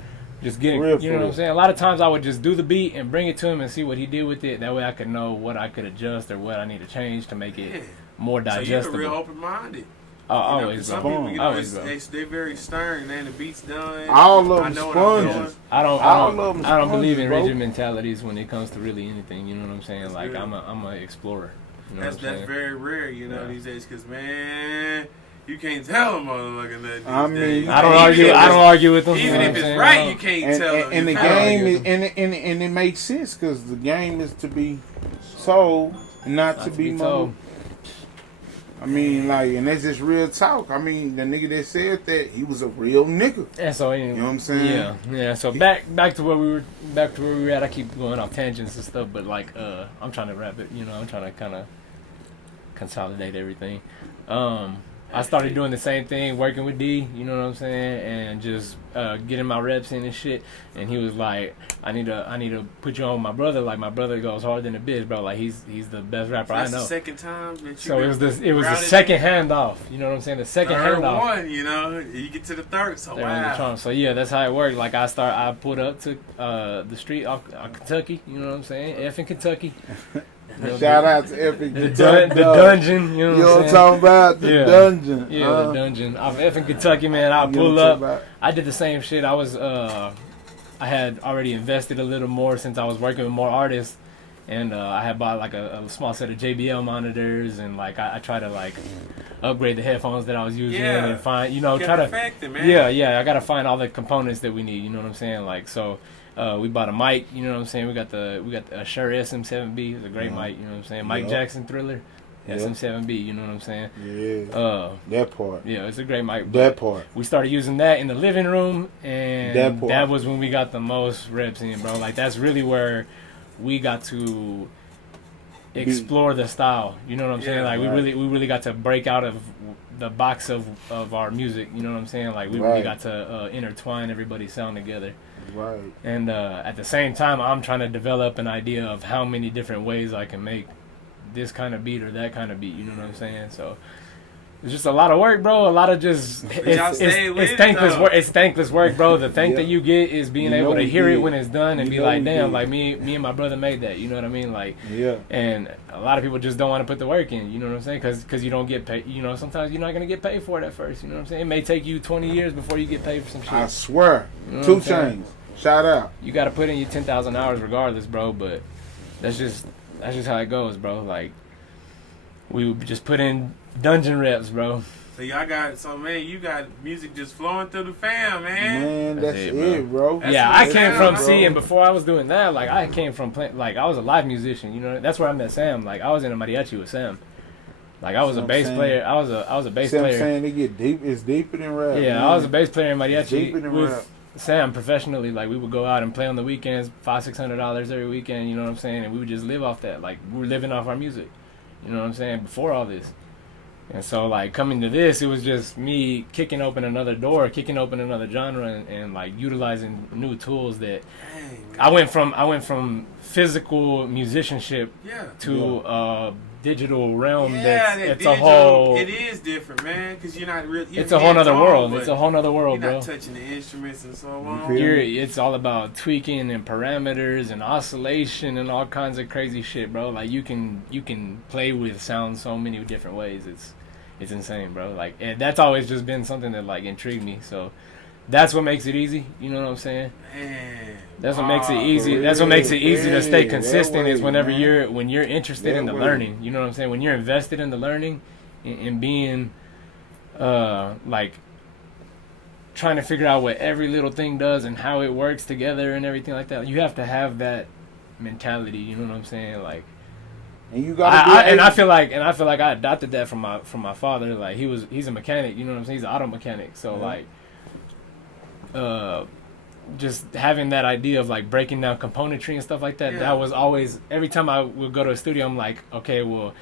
just getting, you know what I'm saying? A lot of times I would just do the beat and bring it to him and see what he did with it. That way I could know what I could adjust or what I need to change to make it more digestible. So you're real open-minded. Always, some bro. people, you know, Always, they're very stern, man. The beat's done. All of I them know what I'm doing. sponges. I All of don't them believe in sponges, bro. rigid mentalities when it comes to really anything. You know what I'm saying? Like I'm a explorer. You know That's what I'm saying? very rare, you know, Yeah. these days, because, man, you can't tell a motherfucker nothing these I mean, days. I don't Even argue. if I don't it's- argue with them. Even you know if what it's I'm saying? right, you can't tell them. and the You I don't game argue is with and it makes sense because the game is to be sold, not to be told. I mean, like, and that's just real talk. I mean, the nigga that said that, he was a real nigga. And so anyway, You know what I'm saying? Yeah. So back to where we were at. I keep going off tangents and stuff, but like I'm trying to wrap it. You know, I'm trying to kind of consolidate everything. I started doing the same thing, working with D, you know what I'm saying, and just getting my reps in and shit. And he was like, I need to put you on with my brother. Like, my brother goes harder than a bitch, bro. Like, he's the best rapper I That's know. the second time that you So it was the second handoff. You know what I'm saying? The second third handoff. one, you know, you get to the third, so They're on the wow. charm. So yeah, that's how it worked. Like I pulled up to the street off Kentucky. You know what I'm saying? F in Kentucky. You know, Shout out to Epic. the dungeon. You know You know what what I'm I'm saying? talking about? The Yeah. dungeon. Yeah, the dungeon. Off F in Kentucky, man. I'll You know pull what I'm up. talking about? I did the same shit. I was I had already invested a little more since I was working with more artists, and I had bought like a small set of JBL monitors, and like I try to like upgrade the headphones that I was using Yeah. and find You try to perfect it, man. yeah I gotta find all the components that we need. You know what I'm saying? Like so. We bought a mic, you know what I'm saying? We got the Shure SM7B, it's a great mic, you know what I'm saying? Mike Yeah. Jackson Thriller, Yeah. SM7B, you know what I'm saying? Yeah. That part. Yeah, it's a great mic. That part. We started using that in the living room, and That part. that was when we got the most reps in, bro. Like, that's really where we got to explore the style. You know what I'm saying? Like, right. we really got to break out of the box of our music. You know what I'm saying? Like, we really Right. got to intertwine everybody's sound together. Right. And at the same time, I'm trying to develop an idea of how many different ways I can make this kind of beat or that kind of beat. You know what I'm saying? So it's just a lot of work, bro. A lot of just y'all stay with it's it, thankless though. work. It's thankless work, bro. The thank Yeah. that you get is being You know able to we hear it did. when it's done and You be know like, we damn, did. like me and my brother made that. You know what I mean? Like, Yeah. and a lot of people just don't want to put the work in. You know what I'm saying? Because you don't get paid. You know, sometimes you're not gonna get paid for it at first. You know what I'm saying? It may take you 20 years before you get paid for some shit. I swear. You know what 2 I'm saying? Chains. Shout out. You got to put in your 10,000 hours regardless, bro. But that's just how it goes, bro. Like, we would just put in dungeon reps, bro. So y'all man, you got music just flowing through the fam, man. Man, That's that's it, it, bro. That's Yeah, what I it came sounds from like. seeing before I was doing that. Like, I came from playing. Like, I was a live musician. You know, that's where I met Sam. Like, I was in a mariachi with Sam. Like, I was a I'm bass saying. player. I was a bass See what I'm player. saying? They get deep. It's deeper than rap. Yeah, man. I was a bass player in It's deeper mariachi than with rap. Sam professionally. Like, we would go out and play on the weekends, $500-$600 every weekend. You know what I'm saying? And we would just live off that. Like, we were living off our music. You know what I'm saying? Before all this. And so, like, coming to this, it was just me kicking open another door, kicking open another genre, and like utilizing new tools that Dang, man. I went from physical musicianship Yeah. to digital realm. Yeah, That's that it's digital, a whole. it is different, man, because you're not really. It's a whole nother world. It's a whole nother world, You're bro. not touching the instruments and so You on. feel me? It's all about tweaking and parameters and oscillation and all kinds of crazy shit, bro. Like, you can play with sound so many different ways. It's insane, bro. Like, and that's always just been something that like intrigued me. So that's what makes it easy. You know what I'm saying? Man, That's what makes it wow. easy. for That's what makes it real. easy to stay Yeah, consistent. that Is way, whenever man. when you're interested That in the way. learning. You know what I'm saying? When you're invested in the learning and being like trying to figure out what every little thing does and how it works together and everything like that. You have to have that mentality. You know what I'm saying? Like, And you gotta I feel like I adopted that from my father. Like, he's a mechanic. You know what I'm saying? He's an auto mechanic. So Yeah. like, just having that idea of like breaking down componentry and stuff like that. Yeah. That was always, every time I would go to a studio, I'm like, okay, well,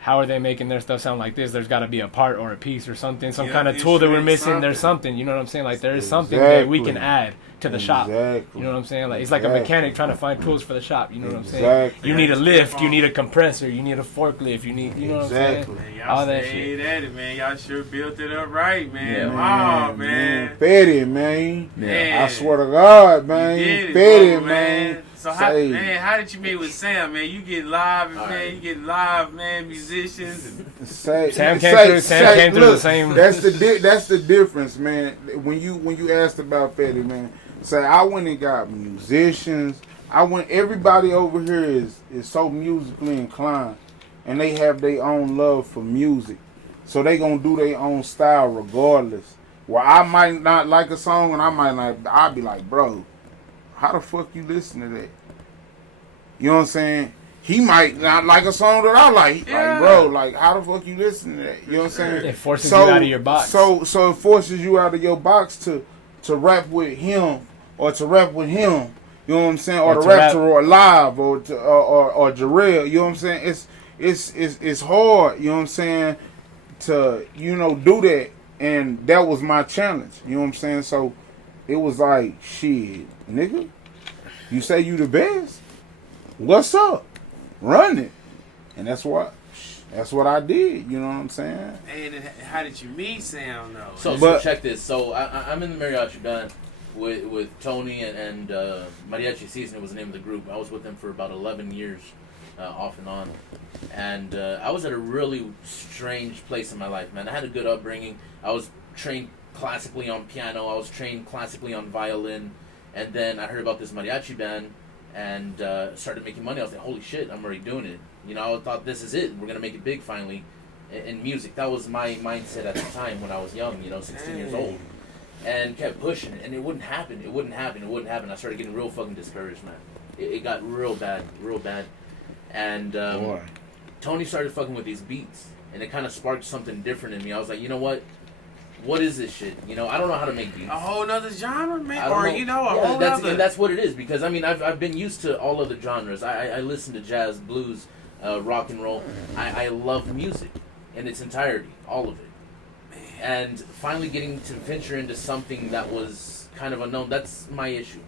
how are they making their stuff sound like this? There's got to be a part or a piece or something, some Yeah, kind of tool that we're instrument, missing. There's something. something, you know what I'm saying? Like, there's something that we can Exactly. add to the shop. Exactly. You know what I'm saying? Like, it's like a Exactly. mechanic trying to find tools for the shop. You know what I'm saying? Exactly. You need a lift. You need a compressor. You need a forklift. You need, you know what I'm saying? Exactly. Man, y'all All that stayed at it, man. Y'all sure built it up right, man. Yeah, Wow, man. Fetty, man. Man. I swear to God, man. You did it, Fetty, bro, man. So how, Say. man, how did you meet with Sam, man? You get live, man. You get live, man. Musicians. And, Sam came through the same- That's the difference, man. When you asked about Fetty, man. Say I went and got musicians. Everybody over here is so musically inclined. and they have their own love for music. So they gonna do their own style regardless. Well, I might not like a song, and I'll be like, bro, how the fuck you listen to that? You know what I'm saying? He might not like a song that I like. Yeah. Like, bro, like, how the fuck you listen to that? You know what I'm saying? It forces you out of your box. So it forces you out of your box to rap with him or to rap with him. You know what I'm saying? Or to rap to Live or Jarrell. You know what I'm saying? It's hard. You know what I'm saying? To do that, and that was my challenge. You know what I'm saying? So it was like, shit, nigga, you say you the best? What's up? Run it. And that's what I did. You know what I'm saying? And how did you meet Sam though? So check this. So I'm in the mariachi band with Tony and Mariachi Season was the name of the group. I was with them for about 11 years, off and on. And I was at a really strange place in my life, man. I had a good upbringing. I was trained classically on piano. I was trained classically on violin. And then I heard about this mariachi band and started making money. I was like, holy shit, I'm already doing it. I thought this is it. We're going to make it big finally in music. That was my mindset at the time when I was young, 16 years old. And kept pushing it. And it wouldn't happen. It wouldn't happen. I started getting real fucking discouraged, man. It got real bad. And Tony started fucking with these beats. And it kind of sparked something different in me. I was like, you know what? What is this shit? I don't know how to make beats. A whole nother genre, man? Or, whole other... And that's what it is. Because, I've been used to all other genres. I listen to jazz, blues, rock and roll. I love music in its entirety. All of it. And finally getting to venture into something that was kind of unknown, that's my issue.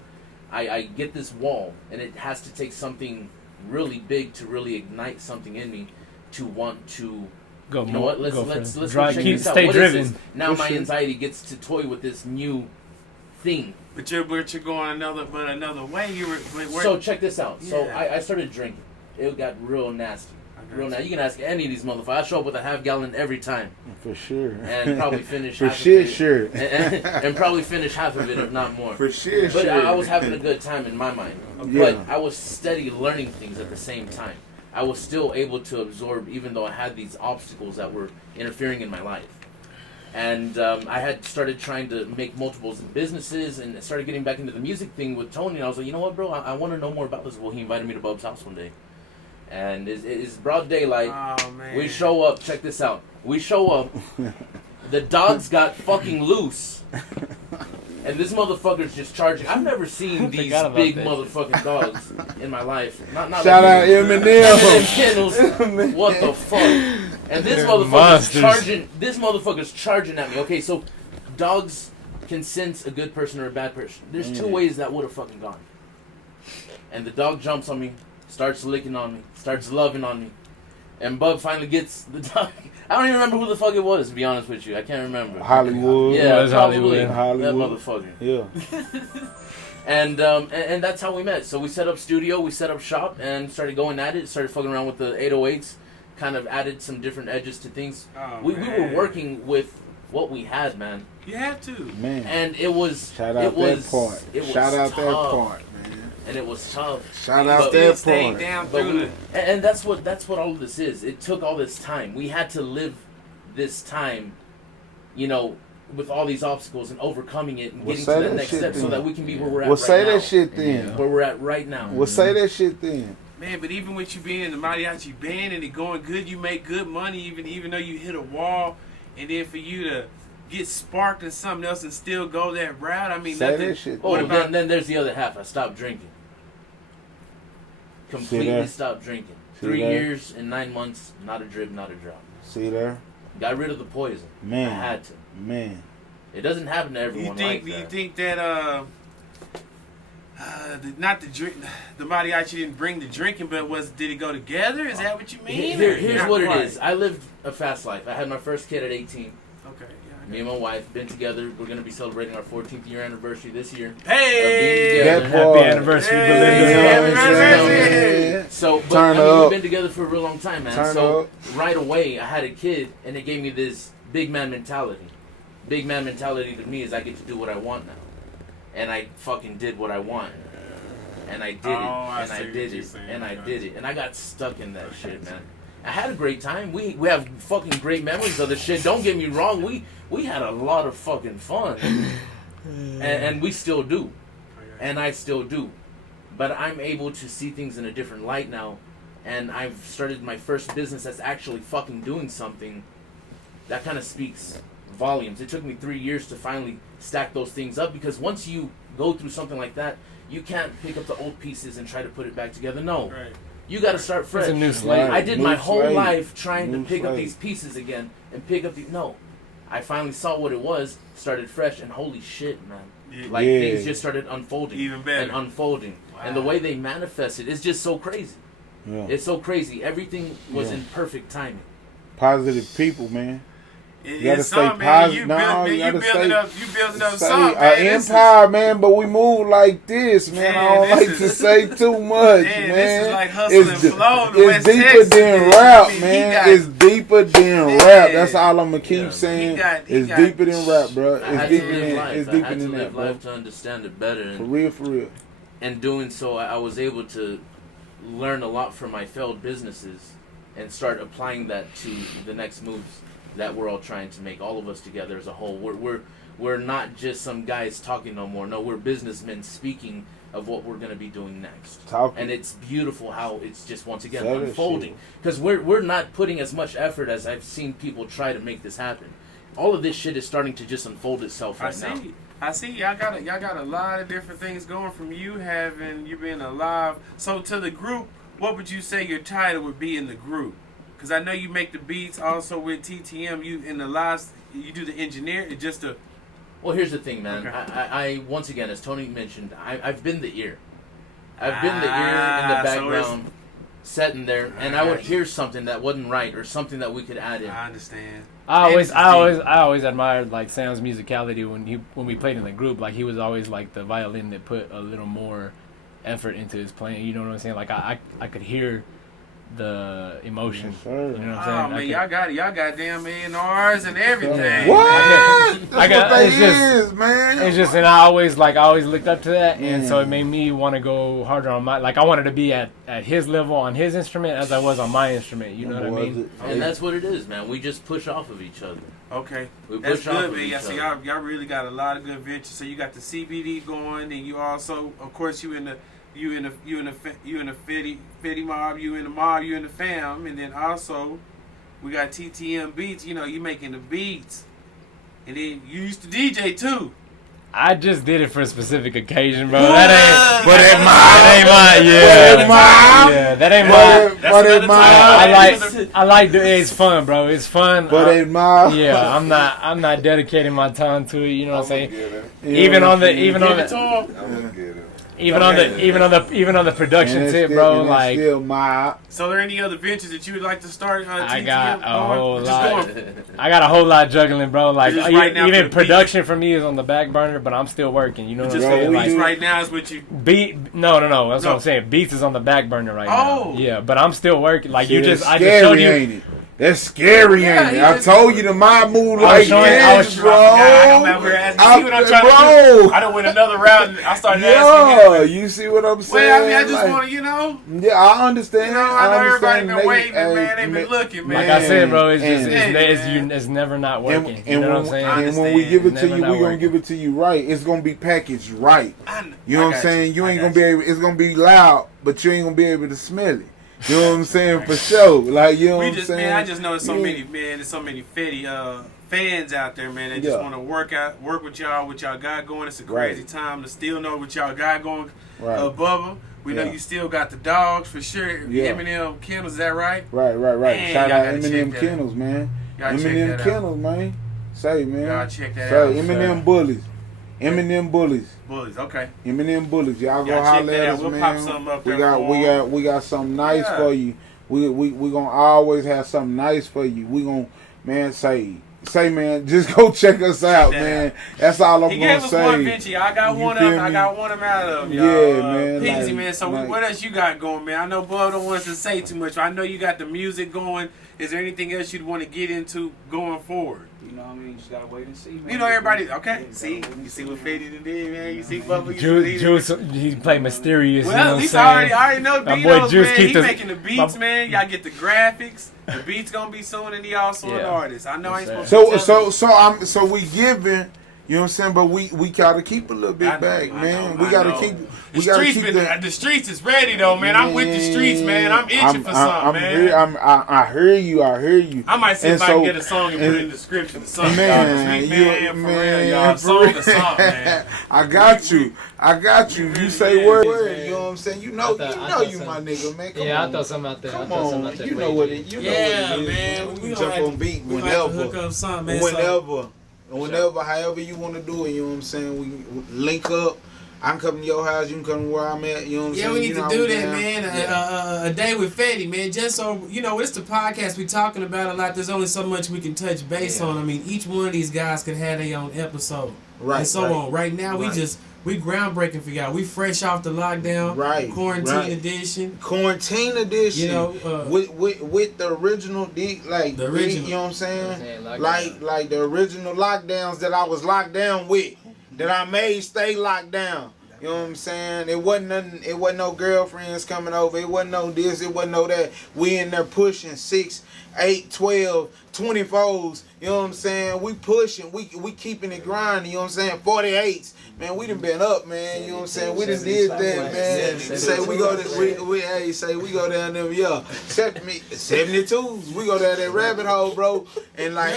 I get this wall, and it has to take something really big to really ignite something in me to want to go. You know what? Let's check this out. Stay What driven. is this? Now my anxiety gets to toy with this new thing. But you're going another way. So check this out. Yeah. So I started drinking. It got real nasty. Real nasty. You can ask any of these motherfuckers. I show up with a half gallon every time. For sure. And probably finish For half sure, of it. sure. And probably finish half of it, if not more. For sure, But sure. I was having a good time in my mind. Yeah. But I was steady learning things at the same time. I was still able to absorb, even though I had these obstacles that were interfering in my life. And I had started trying to make multiples businesses and started getting back into the music thing with Tony. And I was like, you know what, bro? I want to know more about this. Well, he invited me to Bub's house one day. And it's broad daylight. Oh, man. We show up. Check this out. We show up. The dogs got fucking loose. And this motherfucker's just charging. I've never seen these big motherfucking dogs in my life. Not Shout out Eminem. Kennels. What the fuck? And this motherfucker's charging. This motherfucker's charging at me. Okay, so dogs can sense a good person or a bad person. There's two ways that would have fucking gone. And the dog jumps on me, starts licking on me, starts loving on me. And Bub finally gets the dog. I don't even remember who the fuck it was, to be honest with you. I can't remember. Hollywood. Yeah, it was probably. Hollywood. That motherfucker. Yeah. And that's how we met. So we set up studio, we set up shop, and started going at it. Started fucking around with the 808s. Kind of added some different edges to things. Oh, we were working with what we had, man. You have to. Man. And it was... Shout out that part. Shout out that part, man. And it was tough. Shout out that part. Down But through and that's what all of this is. It took all this time. We had to live this time, with all these obstacles and overcoming it and getting to the next step so that we can be where we're at right now. Say that shit then. Where we're at right now. Well, say that shit then. Man, but even with you being in the mariachi band and it going good, you make good money even though you hit a wall, and then for you to get sparked in something else and still go that route. I mean, say nothing. That shit. Oh, then there's the other half. I stopped drinking. Completely stopped drinking. 3 years and 9 months, not a drip, not a drop. See there? Got rid of the poison. Man. I had to. Man. It doesn't happen to everyone like that. You think that not the drink, the mariachi didn't bring the drinking, but did it go together? Is that what you mean? Here's what it is. I lived a fast life. I had my first kid at 18. Okay. Me and my wife been together. We're gonna be celebrating our 14th year anniversary this year. Hey! Happy anniversary, Belinda. Hey, So, but Turn we've up. been together for a real long time, man. Turn so up. right away, I had a kid, and it gave me this big man mentality. Big man mentality to me is I get to do what I want now, and I fucking did what I want, and I did it, and I did it, and I did it, and I got stuck in that shit, man. I had a great time. We have fucking great memories of the shit. Don't get me wrong. We had a lot of fucking fun, and we still do, and I still do. But I'm able to see things in a different light now, and I've started my first business that's actually fucking doing something. That kind of speaks volumes. It took me 3 years to finally stack those things up, because once you go through something like that, you can't pick up the old pieces and try to put it back together. No. Right. You got to start fresh. It's a new slate. I did New my whole slate. life trying to New pick up slate. these pieces again and pick up the... No. I finally saw what it was, started fresh, and holy shit, man. Yeah. Like, Yeah. things just started unfolding. Even better. And unfolding. Wow. And the way they manifested is just so crazy. Yeah. It's so crazy. Everything was Yeah. in perfect timing. Positive people, man. You gotta stay man. positive. You, No, build, you man, gotta you building stay- up. You building up Say something, an man. This is- empire, man, but we move like this, man. Man, I don't this like is- to say too much, Man, man. this is like hustle and di- flow in it's West deeper Texas, than man. rap, I mean, he man. got- It's deeper than Man. rap. That's all I'm gonna keep Yeah. saying. He got- It's got- deeper than rap, bro. I It's had deeper to live than life. it's I deeper had to than live that, bro. life to understand it better. For And, real, for real. and doing so, I was able to learn a lot from my failed businesses and start applying that to the next moves that we're all trying to make, all of us together as a whole. We're not just some guys talking no more. No, we're businessmen speaking of what we're going to be doing next. Talking. And it's beautiful how it's just once again Say that unfolding. shit. Because we're not putting as much effort as I've seen people try to make this happen. All of this shit is starting to just unfold itself right now. I see. Y'all got a lot of different things going from you being alive. So to the group, what would you say your title would be in the group? Because I know you make the beats also with TTM. You in the last, you do the engineer. It's just a. Well, here's the thing, man. Okay. I once again, as Tony mentioned, I've been the ear. I've been the ear in the So background, sitting there, and I would hear something that wasn't right or something that we could add in. I understand. I And this is always admired like Sam's musicality when we played in the group. Like he was always like the violin that put a little more effort into his playing. You know what I'm saying? Like I could hear the emotion. Yes, sir. You know what I'm saying? Oh I man, could- y'all got damn A&Rs and everything. What? I That's got- what they it's just- is, man. It's just, and I always looked up to that, and so it Mm. made me want to go harder on my, like I wanted to be at his level on his instrument as I was on my instrument. You know what I mean? And that's what it is, man. We just push off of each other. Okay, We that's push off good, of man. each Yeah, so other. y'all really got a lot of good ventures. So you got the CBD going, and you also, of course, you in the Fetty Mob, you in the mob, you in the fam, and then also we got TTm Beats. You know, you making the beats, and then you used to DJ too. I just did it for a specific occasion, bro. What? That ain't mine. Yeah, that ain't mine. But it mine. I like it's fun, bro. It's fun. But it mine. Yeah, I'm not dedicating my time to it. You know what I'm saying? Get it. Even on the Give it to 'em. I'm gonna get it. even on the production And it's tip, still- bro. and it's Like still my. So, are there any other ventures that you would like to start? I TTM got a going? whole Just lot. going. I got a whole lot juggling, bro. Like Just right now for even the production for me is on the back burner, but I'm still working. You know what I'm Just saying? for we Like, beats do- right now is what you. No. That's No. what I'm saying. Beats is on the back burner right Oh. now. Yeah, but I'm still working. Like you Shit, just, it's I just showed scary, you. ain't it? That's scary, Yeah, ain't he it? I just- told you the mind move I like was showing- this, I was- bro. I'm over here asking. See what I'm trying to do? Bro. I don't win another round. And I started Yeah, asking him. you see what I'm saying? Well, I mean, I just Like, want to, you know. Yeah, I understand. You know, I know everybody understand. been waiting, Hey, man. They been looking, man. Like I said, bro, it's just and- it's never not working. And, You know what I'm when, saying? and when we give it to Never you, not we gonna working. give it to you right. It's gonna be packaged right. You know I what I'm got saying? You I ain't got gonna be able. It's gonna be loud, but you ain't gonna be able to smell it. You know what I'm saying? For sure. Like you know what We I'm just, saying? man, I just know there's so Yeah. many, man. There's so many Fetty fans out there, man. That just Yeah. want to work with y'all, what y'all got going. It's a Right. crazy time to still know what y'all got going. Right. Bubba, we know Yeah. you still got the dogs for sure. Yeah. Eminem Kennels, is that right? Right. Man, Shout y'all out gotta check Eminem that Kennels, man. Y'all check Eminem that out. Kennels, man. Say, man. Y'all check that Say, out. Eminem Bullies. Eminem Bullies. Bullies, okay. Eminem Bullies. Y'all go Y'all check holler that at out. us, We'll man. pop something up there for 'em. We got something nice Yeah. for you. We gonna always have something nice for you. We gonna, man, say man, just go check us out, that man. That's all I'm He gonna gave us one say. venture. I got You one feel of them. I me? got one of them out of y'all. Yeah, man, Peezy, like- man. So like- what else you got going, man? I know Bub don't want us to say too much. But I know you got the music going. Is there anything else you'd want to get into going forward? You know what I mean? You just gotta wait and see, man. You know everybody. Okay, Yeah, see, gotta wait and you see see, what man. Feddi did, man. You see Bubba. Juice, he play mysterious. Well, you know at what least I'm I saying? already know My boy Dino's, Juice man. keep He the- making the beats, man. Y'all get the graphics. The beats gonna be soon, and he also an Yeah. artist. I know I ain't Yes, supposed to. So we giving, you know what I'm saying, but we gotta keep a little bit back, man. We gotta keep. The streets is ready though, man. I'm with the streets, man. I'm itching for something, man. I hear you. I might see And if I can so- get a song and put it in the description or something. Man, y'all. you- For man, real, y'all. for Song real. or something, man. I got you. You really say is, word. man. You know what I'm saying? You know, I thought you so. my nigga, man. Come Yeah, on. I throw something out there. Come on, you know what it. You know Yeah, what it is. man. We We jump gonna on beat We gonna have to hook whenever, up something, man. whenever, however you want to do it. You know what I'm saying? We link up. I can come to your house. You can come to where I'm at. You know what I'm saying? Yeah, we need You to know do how we that, down. man. Yeah. A day with Fetty, man. Just so you know, it's the podcast we talking about a lot. There's only so much we can touch base on. I mean, each one of these guys could have their own episode, Right, and so right. on. Right now, we groundbreaking for y'all. We fresh off the lockdown, Right, quarantine right. edition. Quarantine edition. You know, with the original like The original. You know what I'm saying? Lockdown. Like the original lockdowns that I was locked down with, that I made stay locked down. You know what I'm saying? It wasn't nothing. It wasn't no girlfriends coming over. It wasn't no this. It wasn't no that. We in there pushing 6, 8, 12, 24s. You know what I'm saying? We pushing. We keeping it grinding. You know what I'm saying? 48s. Man, we done been up, man. You know what I'm saying? We done did that, man. Say we go to we go down there, yeah. 72s. We go down that rabbit hole, bro. And like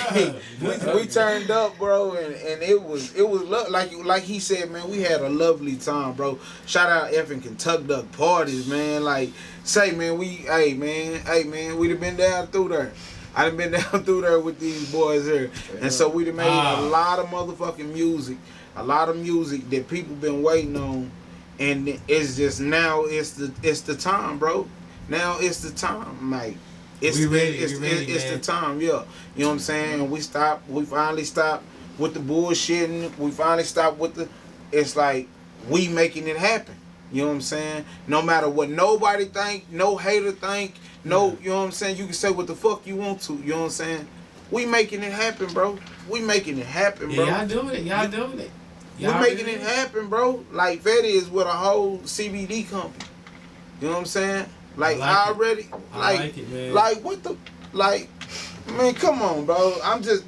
we turned up, bro, and it was like he said, man, we had a lovely time, bro. Shout out effing Kentucky Duck parties, man. Like say, man, hey man, we done been down through there. I done been down through there with these boys here. And so we done made a lot of motherfucking music. A lot of music that people been waiting on, and it's just now it's the time, bro. Now it's the time, like it's the time, yeah. You know what I'm saying? We finally stopped with the bullshitting. We finally stopped with the. It's like we making it happen. You know what I'm saying? No matter what nobody think, no hater think, no. You know what I'm saying? You can say what the fuck you want to. You know what I'm saying? We making it happen, bro. We making it happen, bro. Yeah, y'all doing it. We're making it happen, bro. Like Feddi is with a whole CBD company. You know what I'm saying? Like I like it, man. Like what the man, come on, bro. I'm just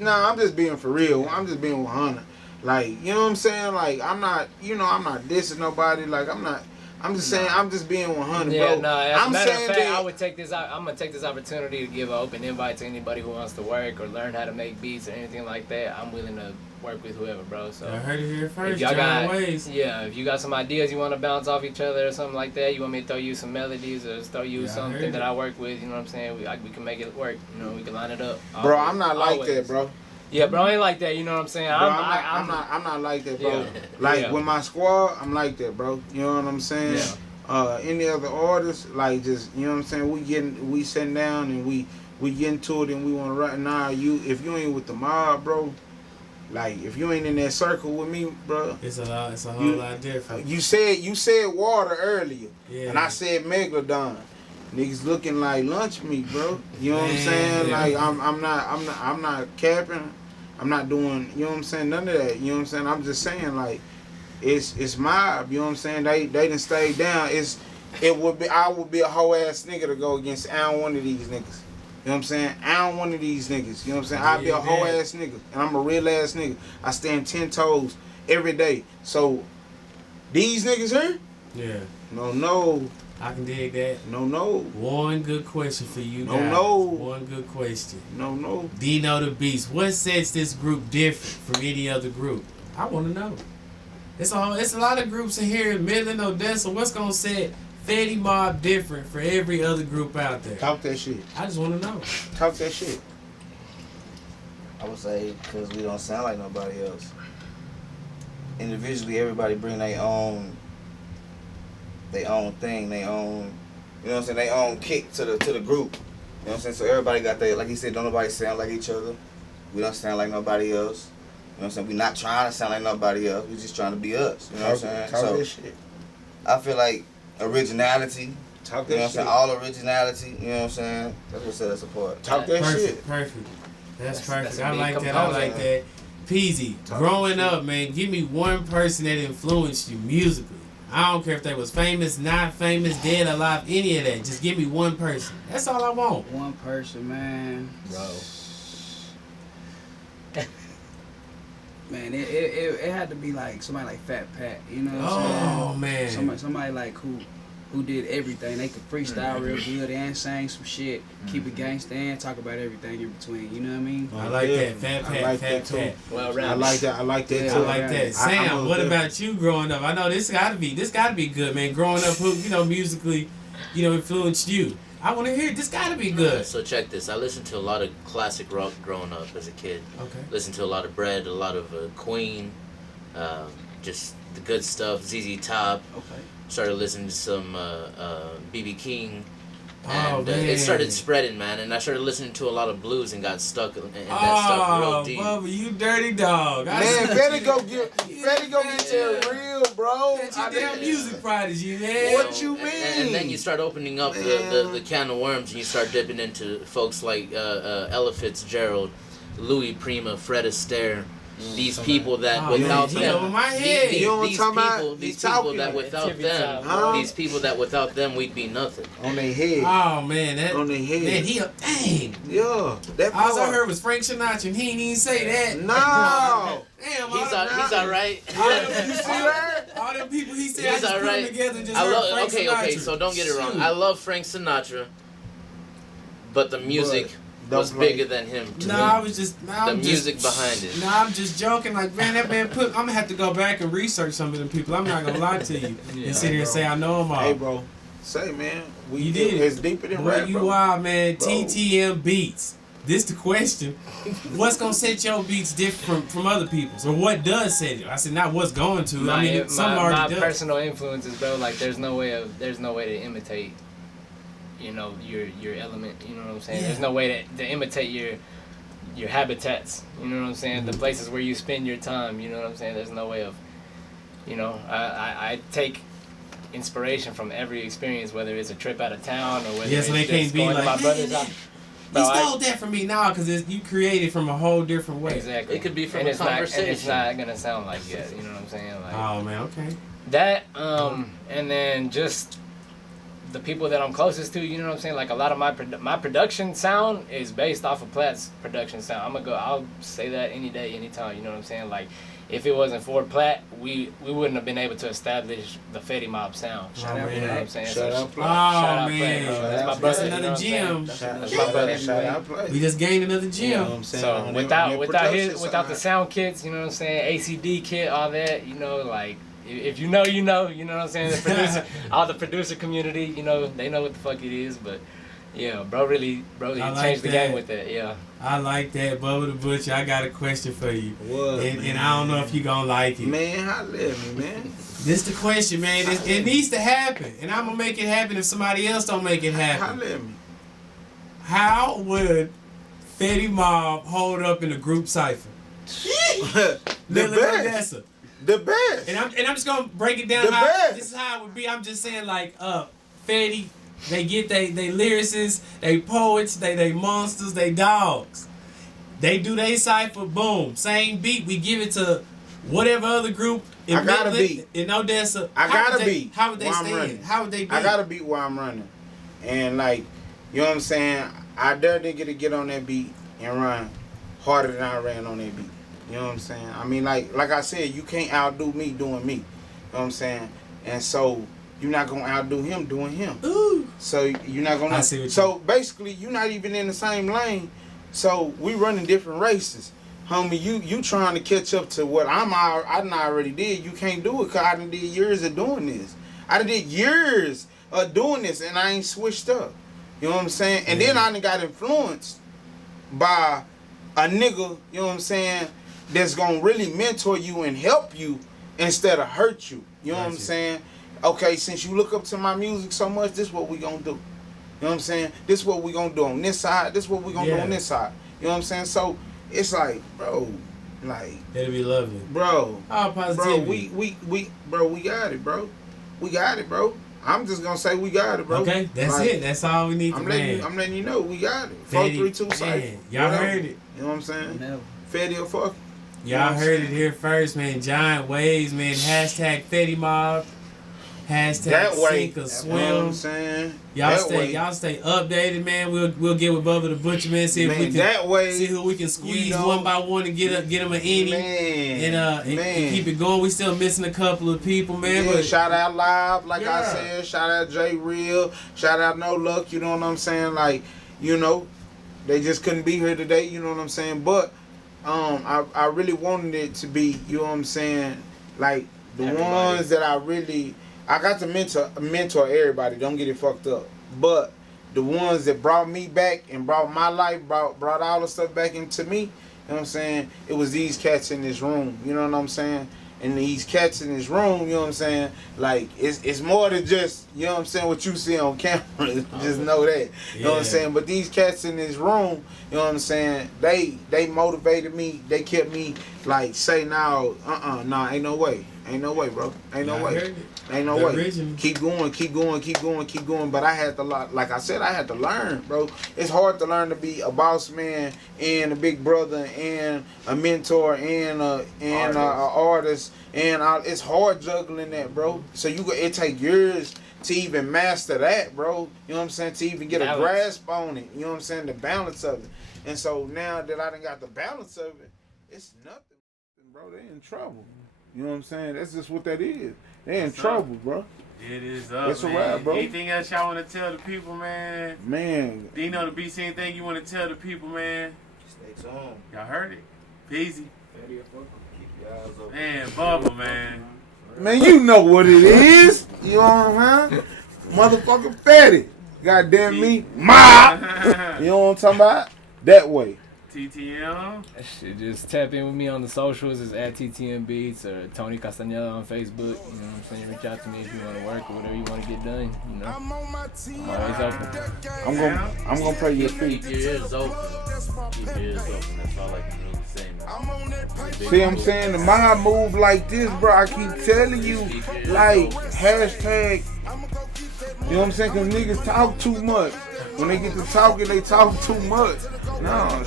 being for real. I'm just being 100. Like, you know what I'm saying? Like I'm not dissing nobody. Like I'm just saying I'm just being 100, Yeah, bro. no, as I'm a matter saying of fact, that I'm gonna take this opportunity to give an open invite to anybody who wants to work or learn how to make beats or anything like that. I'm willing to work with whoever, bro. So I heard it here first. if y'all Ways. if you got some ideas you want to bounce off each other or something like that, you want me to throw you some melodies or throw you something that I work with, you know what I'm saying? We can make it work. You know, we can line it up. bro, I'm not like that, bro. Yeah, bro, I ain't like that. You know what I'm saying? Bro, I'm not like that, bro. Yeah. Like with my squad, I'm like that, bro. You know what I'm saying? Yeah. Any other artists, like just you know what I'm saying? We sitting down and we get into it and we want to write. Nah, if you ain't with the mob, bro. Like if you ain't in that circle with me, bro. It's a whole lot different. You said water earlier, Yeah. and I said megalodon. Niggas looking like lunch meat, bro. You know what I'm saying? Yeah. Like I'm not capping. I'm not doing, you know what I'm saying, none of that. You know what I'm saying? I'm just saying like it's mob, you know what I'm saying? They done stayed down. I would be a whole ass nigga to go against one of these niggas. You know what I'm saying? I don't one of these niggas. You know what I'm saying? I'd be a whole ass nigga. And I'm a real ass nigga. I stand 10 toes every day. So these niggas here? Yeah. No. I can dig that. No. One good question for you guys. No. One good question. No. Dno Da Beast. What sets this group different from any other group? I want to know. It's a lot of groups in here in Midland, Odessa. What's gonna set Fetty Mob different for every other group out there? Talk that shit. I just want to know. Talk that shit. I would say because we don't sound like nobody else. Individually, everybody bring their own thing, their own, you know what I'm saying, their own kick to the group. You know what I'm saying? So everybody got their, like he said, don't nobody sound like each other. We don't sound like nobody else. You know what I'm saying? We not trying to sound like nobody else. We just trying to be us. You know what I'm saying? Talk that shit. I feel like originality. Talk You know that what I'm shit. saying? All originality. You know what I'm saying? That's what set us apart. Talk that shit. Perfect. That's perfect. a I big like that. I component. like that. Peezy, growing up, man, give me one person that influenced you musically. I don't care if they was famous, not famous, dead, alive, any of that. Just give me one person. That's all I want. One person, man. Bro. Man, it had to be like somebody like Fat Pat, you know what I'm saying? Oh, man. Somebody like who did everything. They could freestyle real good and sang some shit, keep it gangsta and talk about everything in between, you know what I mean? I like that. Fat Pat, I like Fat that too. Pat. Well, I like that. I like that Yeah, I too. like that. Sam, what about you growing up? I know this gotta be good, man. Growing up, who musically, influenced you. I want to hear it. This gotta be good. So check this. I listened to a lot of classic rock growing up as a kid. Okay. Listened to a lot of Bread, a lot of Queen, just the good stuff. ZZ Top. Okay. Started listening to some BB King. Oh, And man. it started spreading, man. And I started listening to a lot of blues and got stuck in that stuff real deep. Bubba, you dirty dog. Man, Feddi go get that real, bro. That's your damn music prodigy, man. What you mean? And then you start opening up the can of worms and you start dipping into folks like Ella Fitzgerald, Louis Prima, Fred Astaire. These people that without them, these people that without them we'd be nothing. On their head. Oh man, on their head. Man, dang. Yeah, that All I part. heard was Frank Sinatra, and he ain't even say that. No. Damn, He's all right. You see that? All them people he said, I He's just all put right. them together and just I heard love. Frank Sinatra. Okay. So don't get it wrong. Shoot. I love Frank Sinatra, but the music was play. bigger than him to No, me. I was just The music behind it. No, I'm just joking. Like, man, that man I'm gonna have to go back and research some of them people. I'm not gonna lie to you and sit here and say I know them all. Hey, bro. Say, man. You did it. It's deeper than Boy, rap, you bro. are, man. Bro. TTm Beats. This the question. What's gonna set your beats different from other people's, or what does set it? I said not what's going to. I mean, some my already does. personal influences, bro. Like, there's no way to imitate, your element. You know what I'm saying? Yeah. There's no way to imitate your habitats. You know what I'm saying? The places where you spend your time. You know what I'm saying? There's no way of, I take inspiration from every experience, whether it's a trip out of town or whether Yes, it's they just can't be going like, to my brother's man, house. He Bro, stole that from me now because you created from a whole different way. Exactly. It could be from and a it's conversation. Not, and it's not gonna sound like that. You know what I'm saying? Like, Oh man, okay. that, and then just the people that I'm closest to, you know what I'm saying? Like, a lot of my production sound is based off of Platt's production sound. I'll say that any day, anytime, you know what I'm saying? Like, if it wasn't for Platt, we wouldn't have been able to establish the Fetty Mob sound. Oh, man. You know what I'm saying? Shout out Oh Platt. shout out man, Platt, bro. That's my that's brother, another you know what I'm gym. saying? That's my brother. Shout out Platt. We just gained another gym. You know what I'm saying? So On without that without production the side. sound kits, you know what I'm saying, ACD kit, all that, like, if you know, you know what I'm saying. The producer, all the producer community, they know what the fuck it is. But yeah, bro, really I like changed the that. game with that. Yeah. I like that, Bubba Da Butcher. I got a question for you, What, and I don't know if you gonna like it. Man, holla at me, man. This the question, man. It needs to happen, and I'm gonna make it happen if somebody else don't make it happen. Holla at me. How would Fetty Mob hold up in a group cipher? The Lil best. Odessa. The best. And I'm just gonna break it down. The How, best. this is how it would be. I'm just saying, like, Fetty, they get they lyricists, they poets, they monsters, they dogs. They do they cipher, boom, same beat. We give it to whatever other group in I got a Midland, beat. in Odessa. I How got would a they- beat How would they while I'm stand? running. How would they beat? I got a beat while I'm running. And, like, you know what I'm saying? I dare nigga to get on that beat and run harder than I ran on that beat. You know what I'm saying? I mean, like I said, you can't outdo me doing me. You know what I'm saying? And so you're not gonna outdo him doing him. Ooh. So you're not gonna. I see what you So basically, you're not even in the same lane. So we running different races, homie. You trying to catch up to what I done already did. You can't do it because I done did years of doing this. I done did years of doing this, and I ain't switched up. You know what I'm saying? And then I done got influenced by a nigga. You know what I'm saying? That's gonna really mentor you and help you instead of hurt you. You know what I'm Gotcha. saying? Okay, since you look up to my music so much, this is what we gonna do. You know what I'm saying? This is what we gonna do on this side. This is what we gonna do on this side. You know what I'm saying? So it's like, bro, like, That'd be lovely. bro, Oh, bro, positivity. we got it, bro. We got it, bro. I'm just gonna say we got it, bro. Okay, that's Like, it. That's all we need to I'm man. letting you know we got it. Feddi, 432 cypher. man, y'all Whatever. heard it. You know what I'm saying? Never. Feddi or fuck. Y'all heard it here first, man. Giant waves, man. Hashtag Fetty Mob. Hashtag That way. sink or You know what swim. I'm saying? Y'all That stay, way. y'all stay updated, man. We'll get with Bubba Da Butcher, man. See if Man, we can that way, see who we can squeeze you know, one by one and get them an innie. Man, And keep it going. We still missing a couple of people, man. Yeah, But shout out Live, like I Yeah. said. Shout out J Real. Shout out No Luck. You know what I'm saying? Like, you know, they just couldn't be here today. You know what I'm saying? But I really wanted it to be. You know what I'm saying? Like the ones that I got to mentor everybody. Don't get it fucked up. But the ones that brought me back and brought my life, brought all the stuff back into me. You know what I'm saying? It was these cats in this room. You know what I'm saying? And these cats in this room, you know what I'm saying? Like, it's more than just, you know what I'm saying, what you see on camera. Just know that. You know what I'm Yeah. saying? But these cats in this room, you know what I'm saying? They motivated me. They kept me, like, say, nah, ain't no way. Ain't no way, bro. Ain't no Y'all way. heard it. Ain't no The way. original. Keep going. But I had to, like I said, I had to learn, bro. It's hard to learn to be a boss man and a big brother and a mentor and a artist. And it's hard juggling that, bro. So it take years to even master that, bro. You know what I'm saying? To even get a grasp on it. You know what I'm saying? The balance of it. And so now that I done got the balance of it, it's nothing, bro. They in trouble. You know what I'm saying? That's just what that is. They in trouble, bro. It is up, It's a man. wrap, bro. Anything else y'all want to tell the people, man? Man. Dno Da Beast, anything you want to tell the people, man? Stay tuned. Y'all heard it. Peezy. Feddi or fuck. Keep your eyes open. Man, Bubba, man. Man, you know what it is. You know what I'm saying? Motherfucking Feddi. Goddamn me. Mob. You know what I'm talking about? That way. TTm. That shit, just tap in with me on the socials. It's at TTm Beats or Tony Castañeda on Facebook. You know what I'm saying? Reach out to me if you want to work or whatever you want to get done. You know, I'm on my team. always open. I'm gonna play your Keep feet. your ears open. Keep your ears open. That's all I can really say, man. I'm on that paper. See what I'm saying? The mob move like this, bro. I keep telling you, like, hashtag, you know what I'm saying? Because niggas talk too much. When they get to talking, they talk too much. No,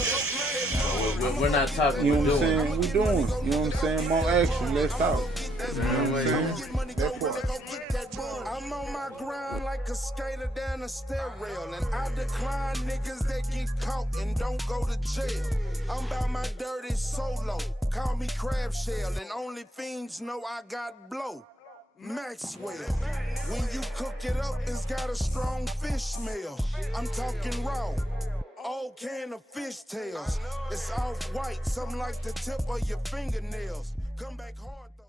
We're not talking. you know We're what I'm doing. saying? We doing. You know what I'm saying? More action, less talk. You know what I'm saying? That part. I'm on my grind like a skater down a stair rail. And I decline niggas that get caught and don't go to jail. I'm about my dirty solo. Call me crab shell. And only fiends know I got blow. Maxwell. When you cook it up, it's got a strong fish smell. I'm talking raw. Old can of fish tails. It's off white, something like the tip of your fingernails. Come back hard though.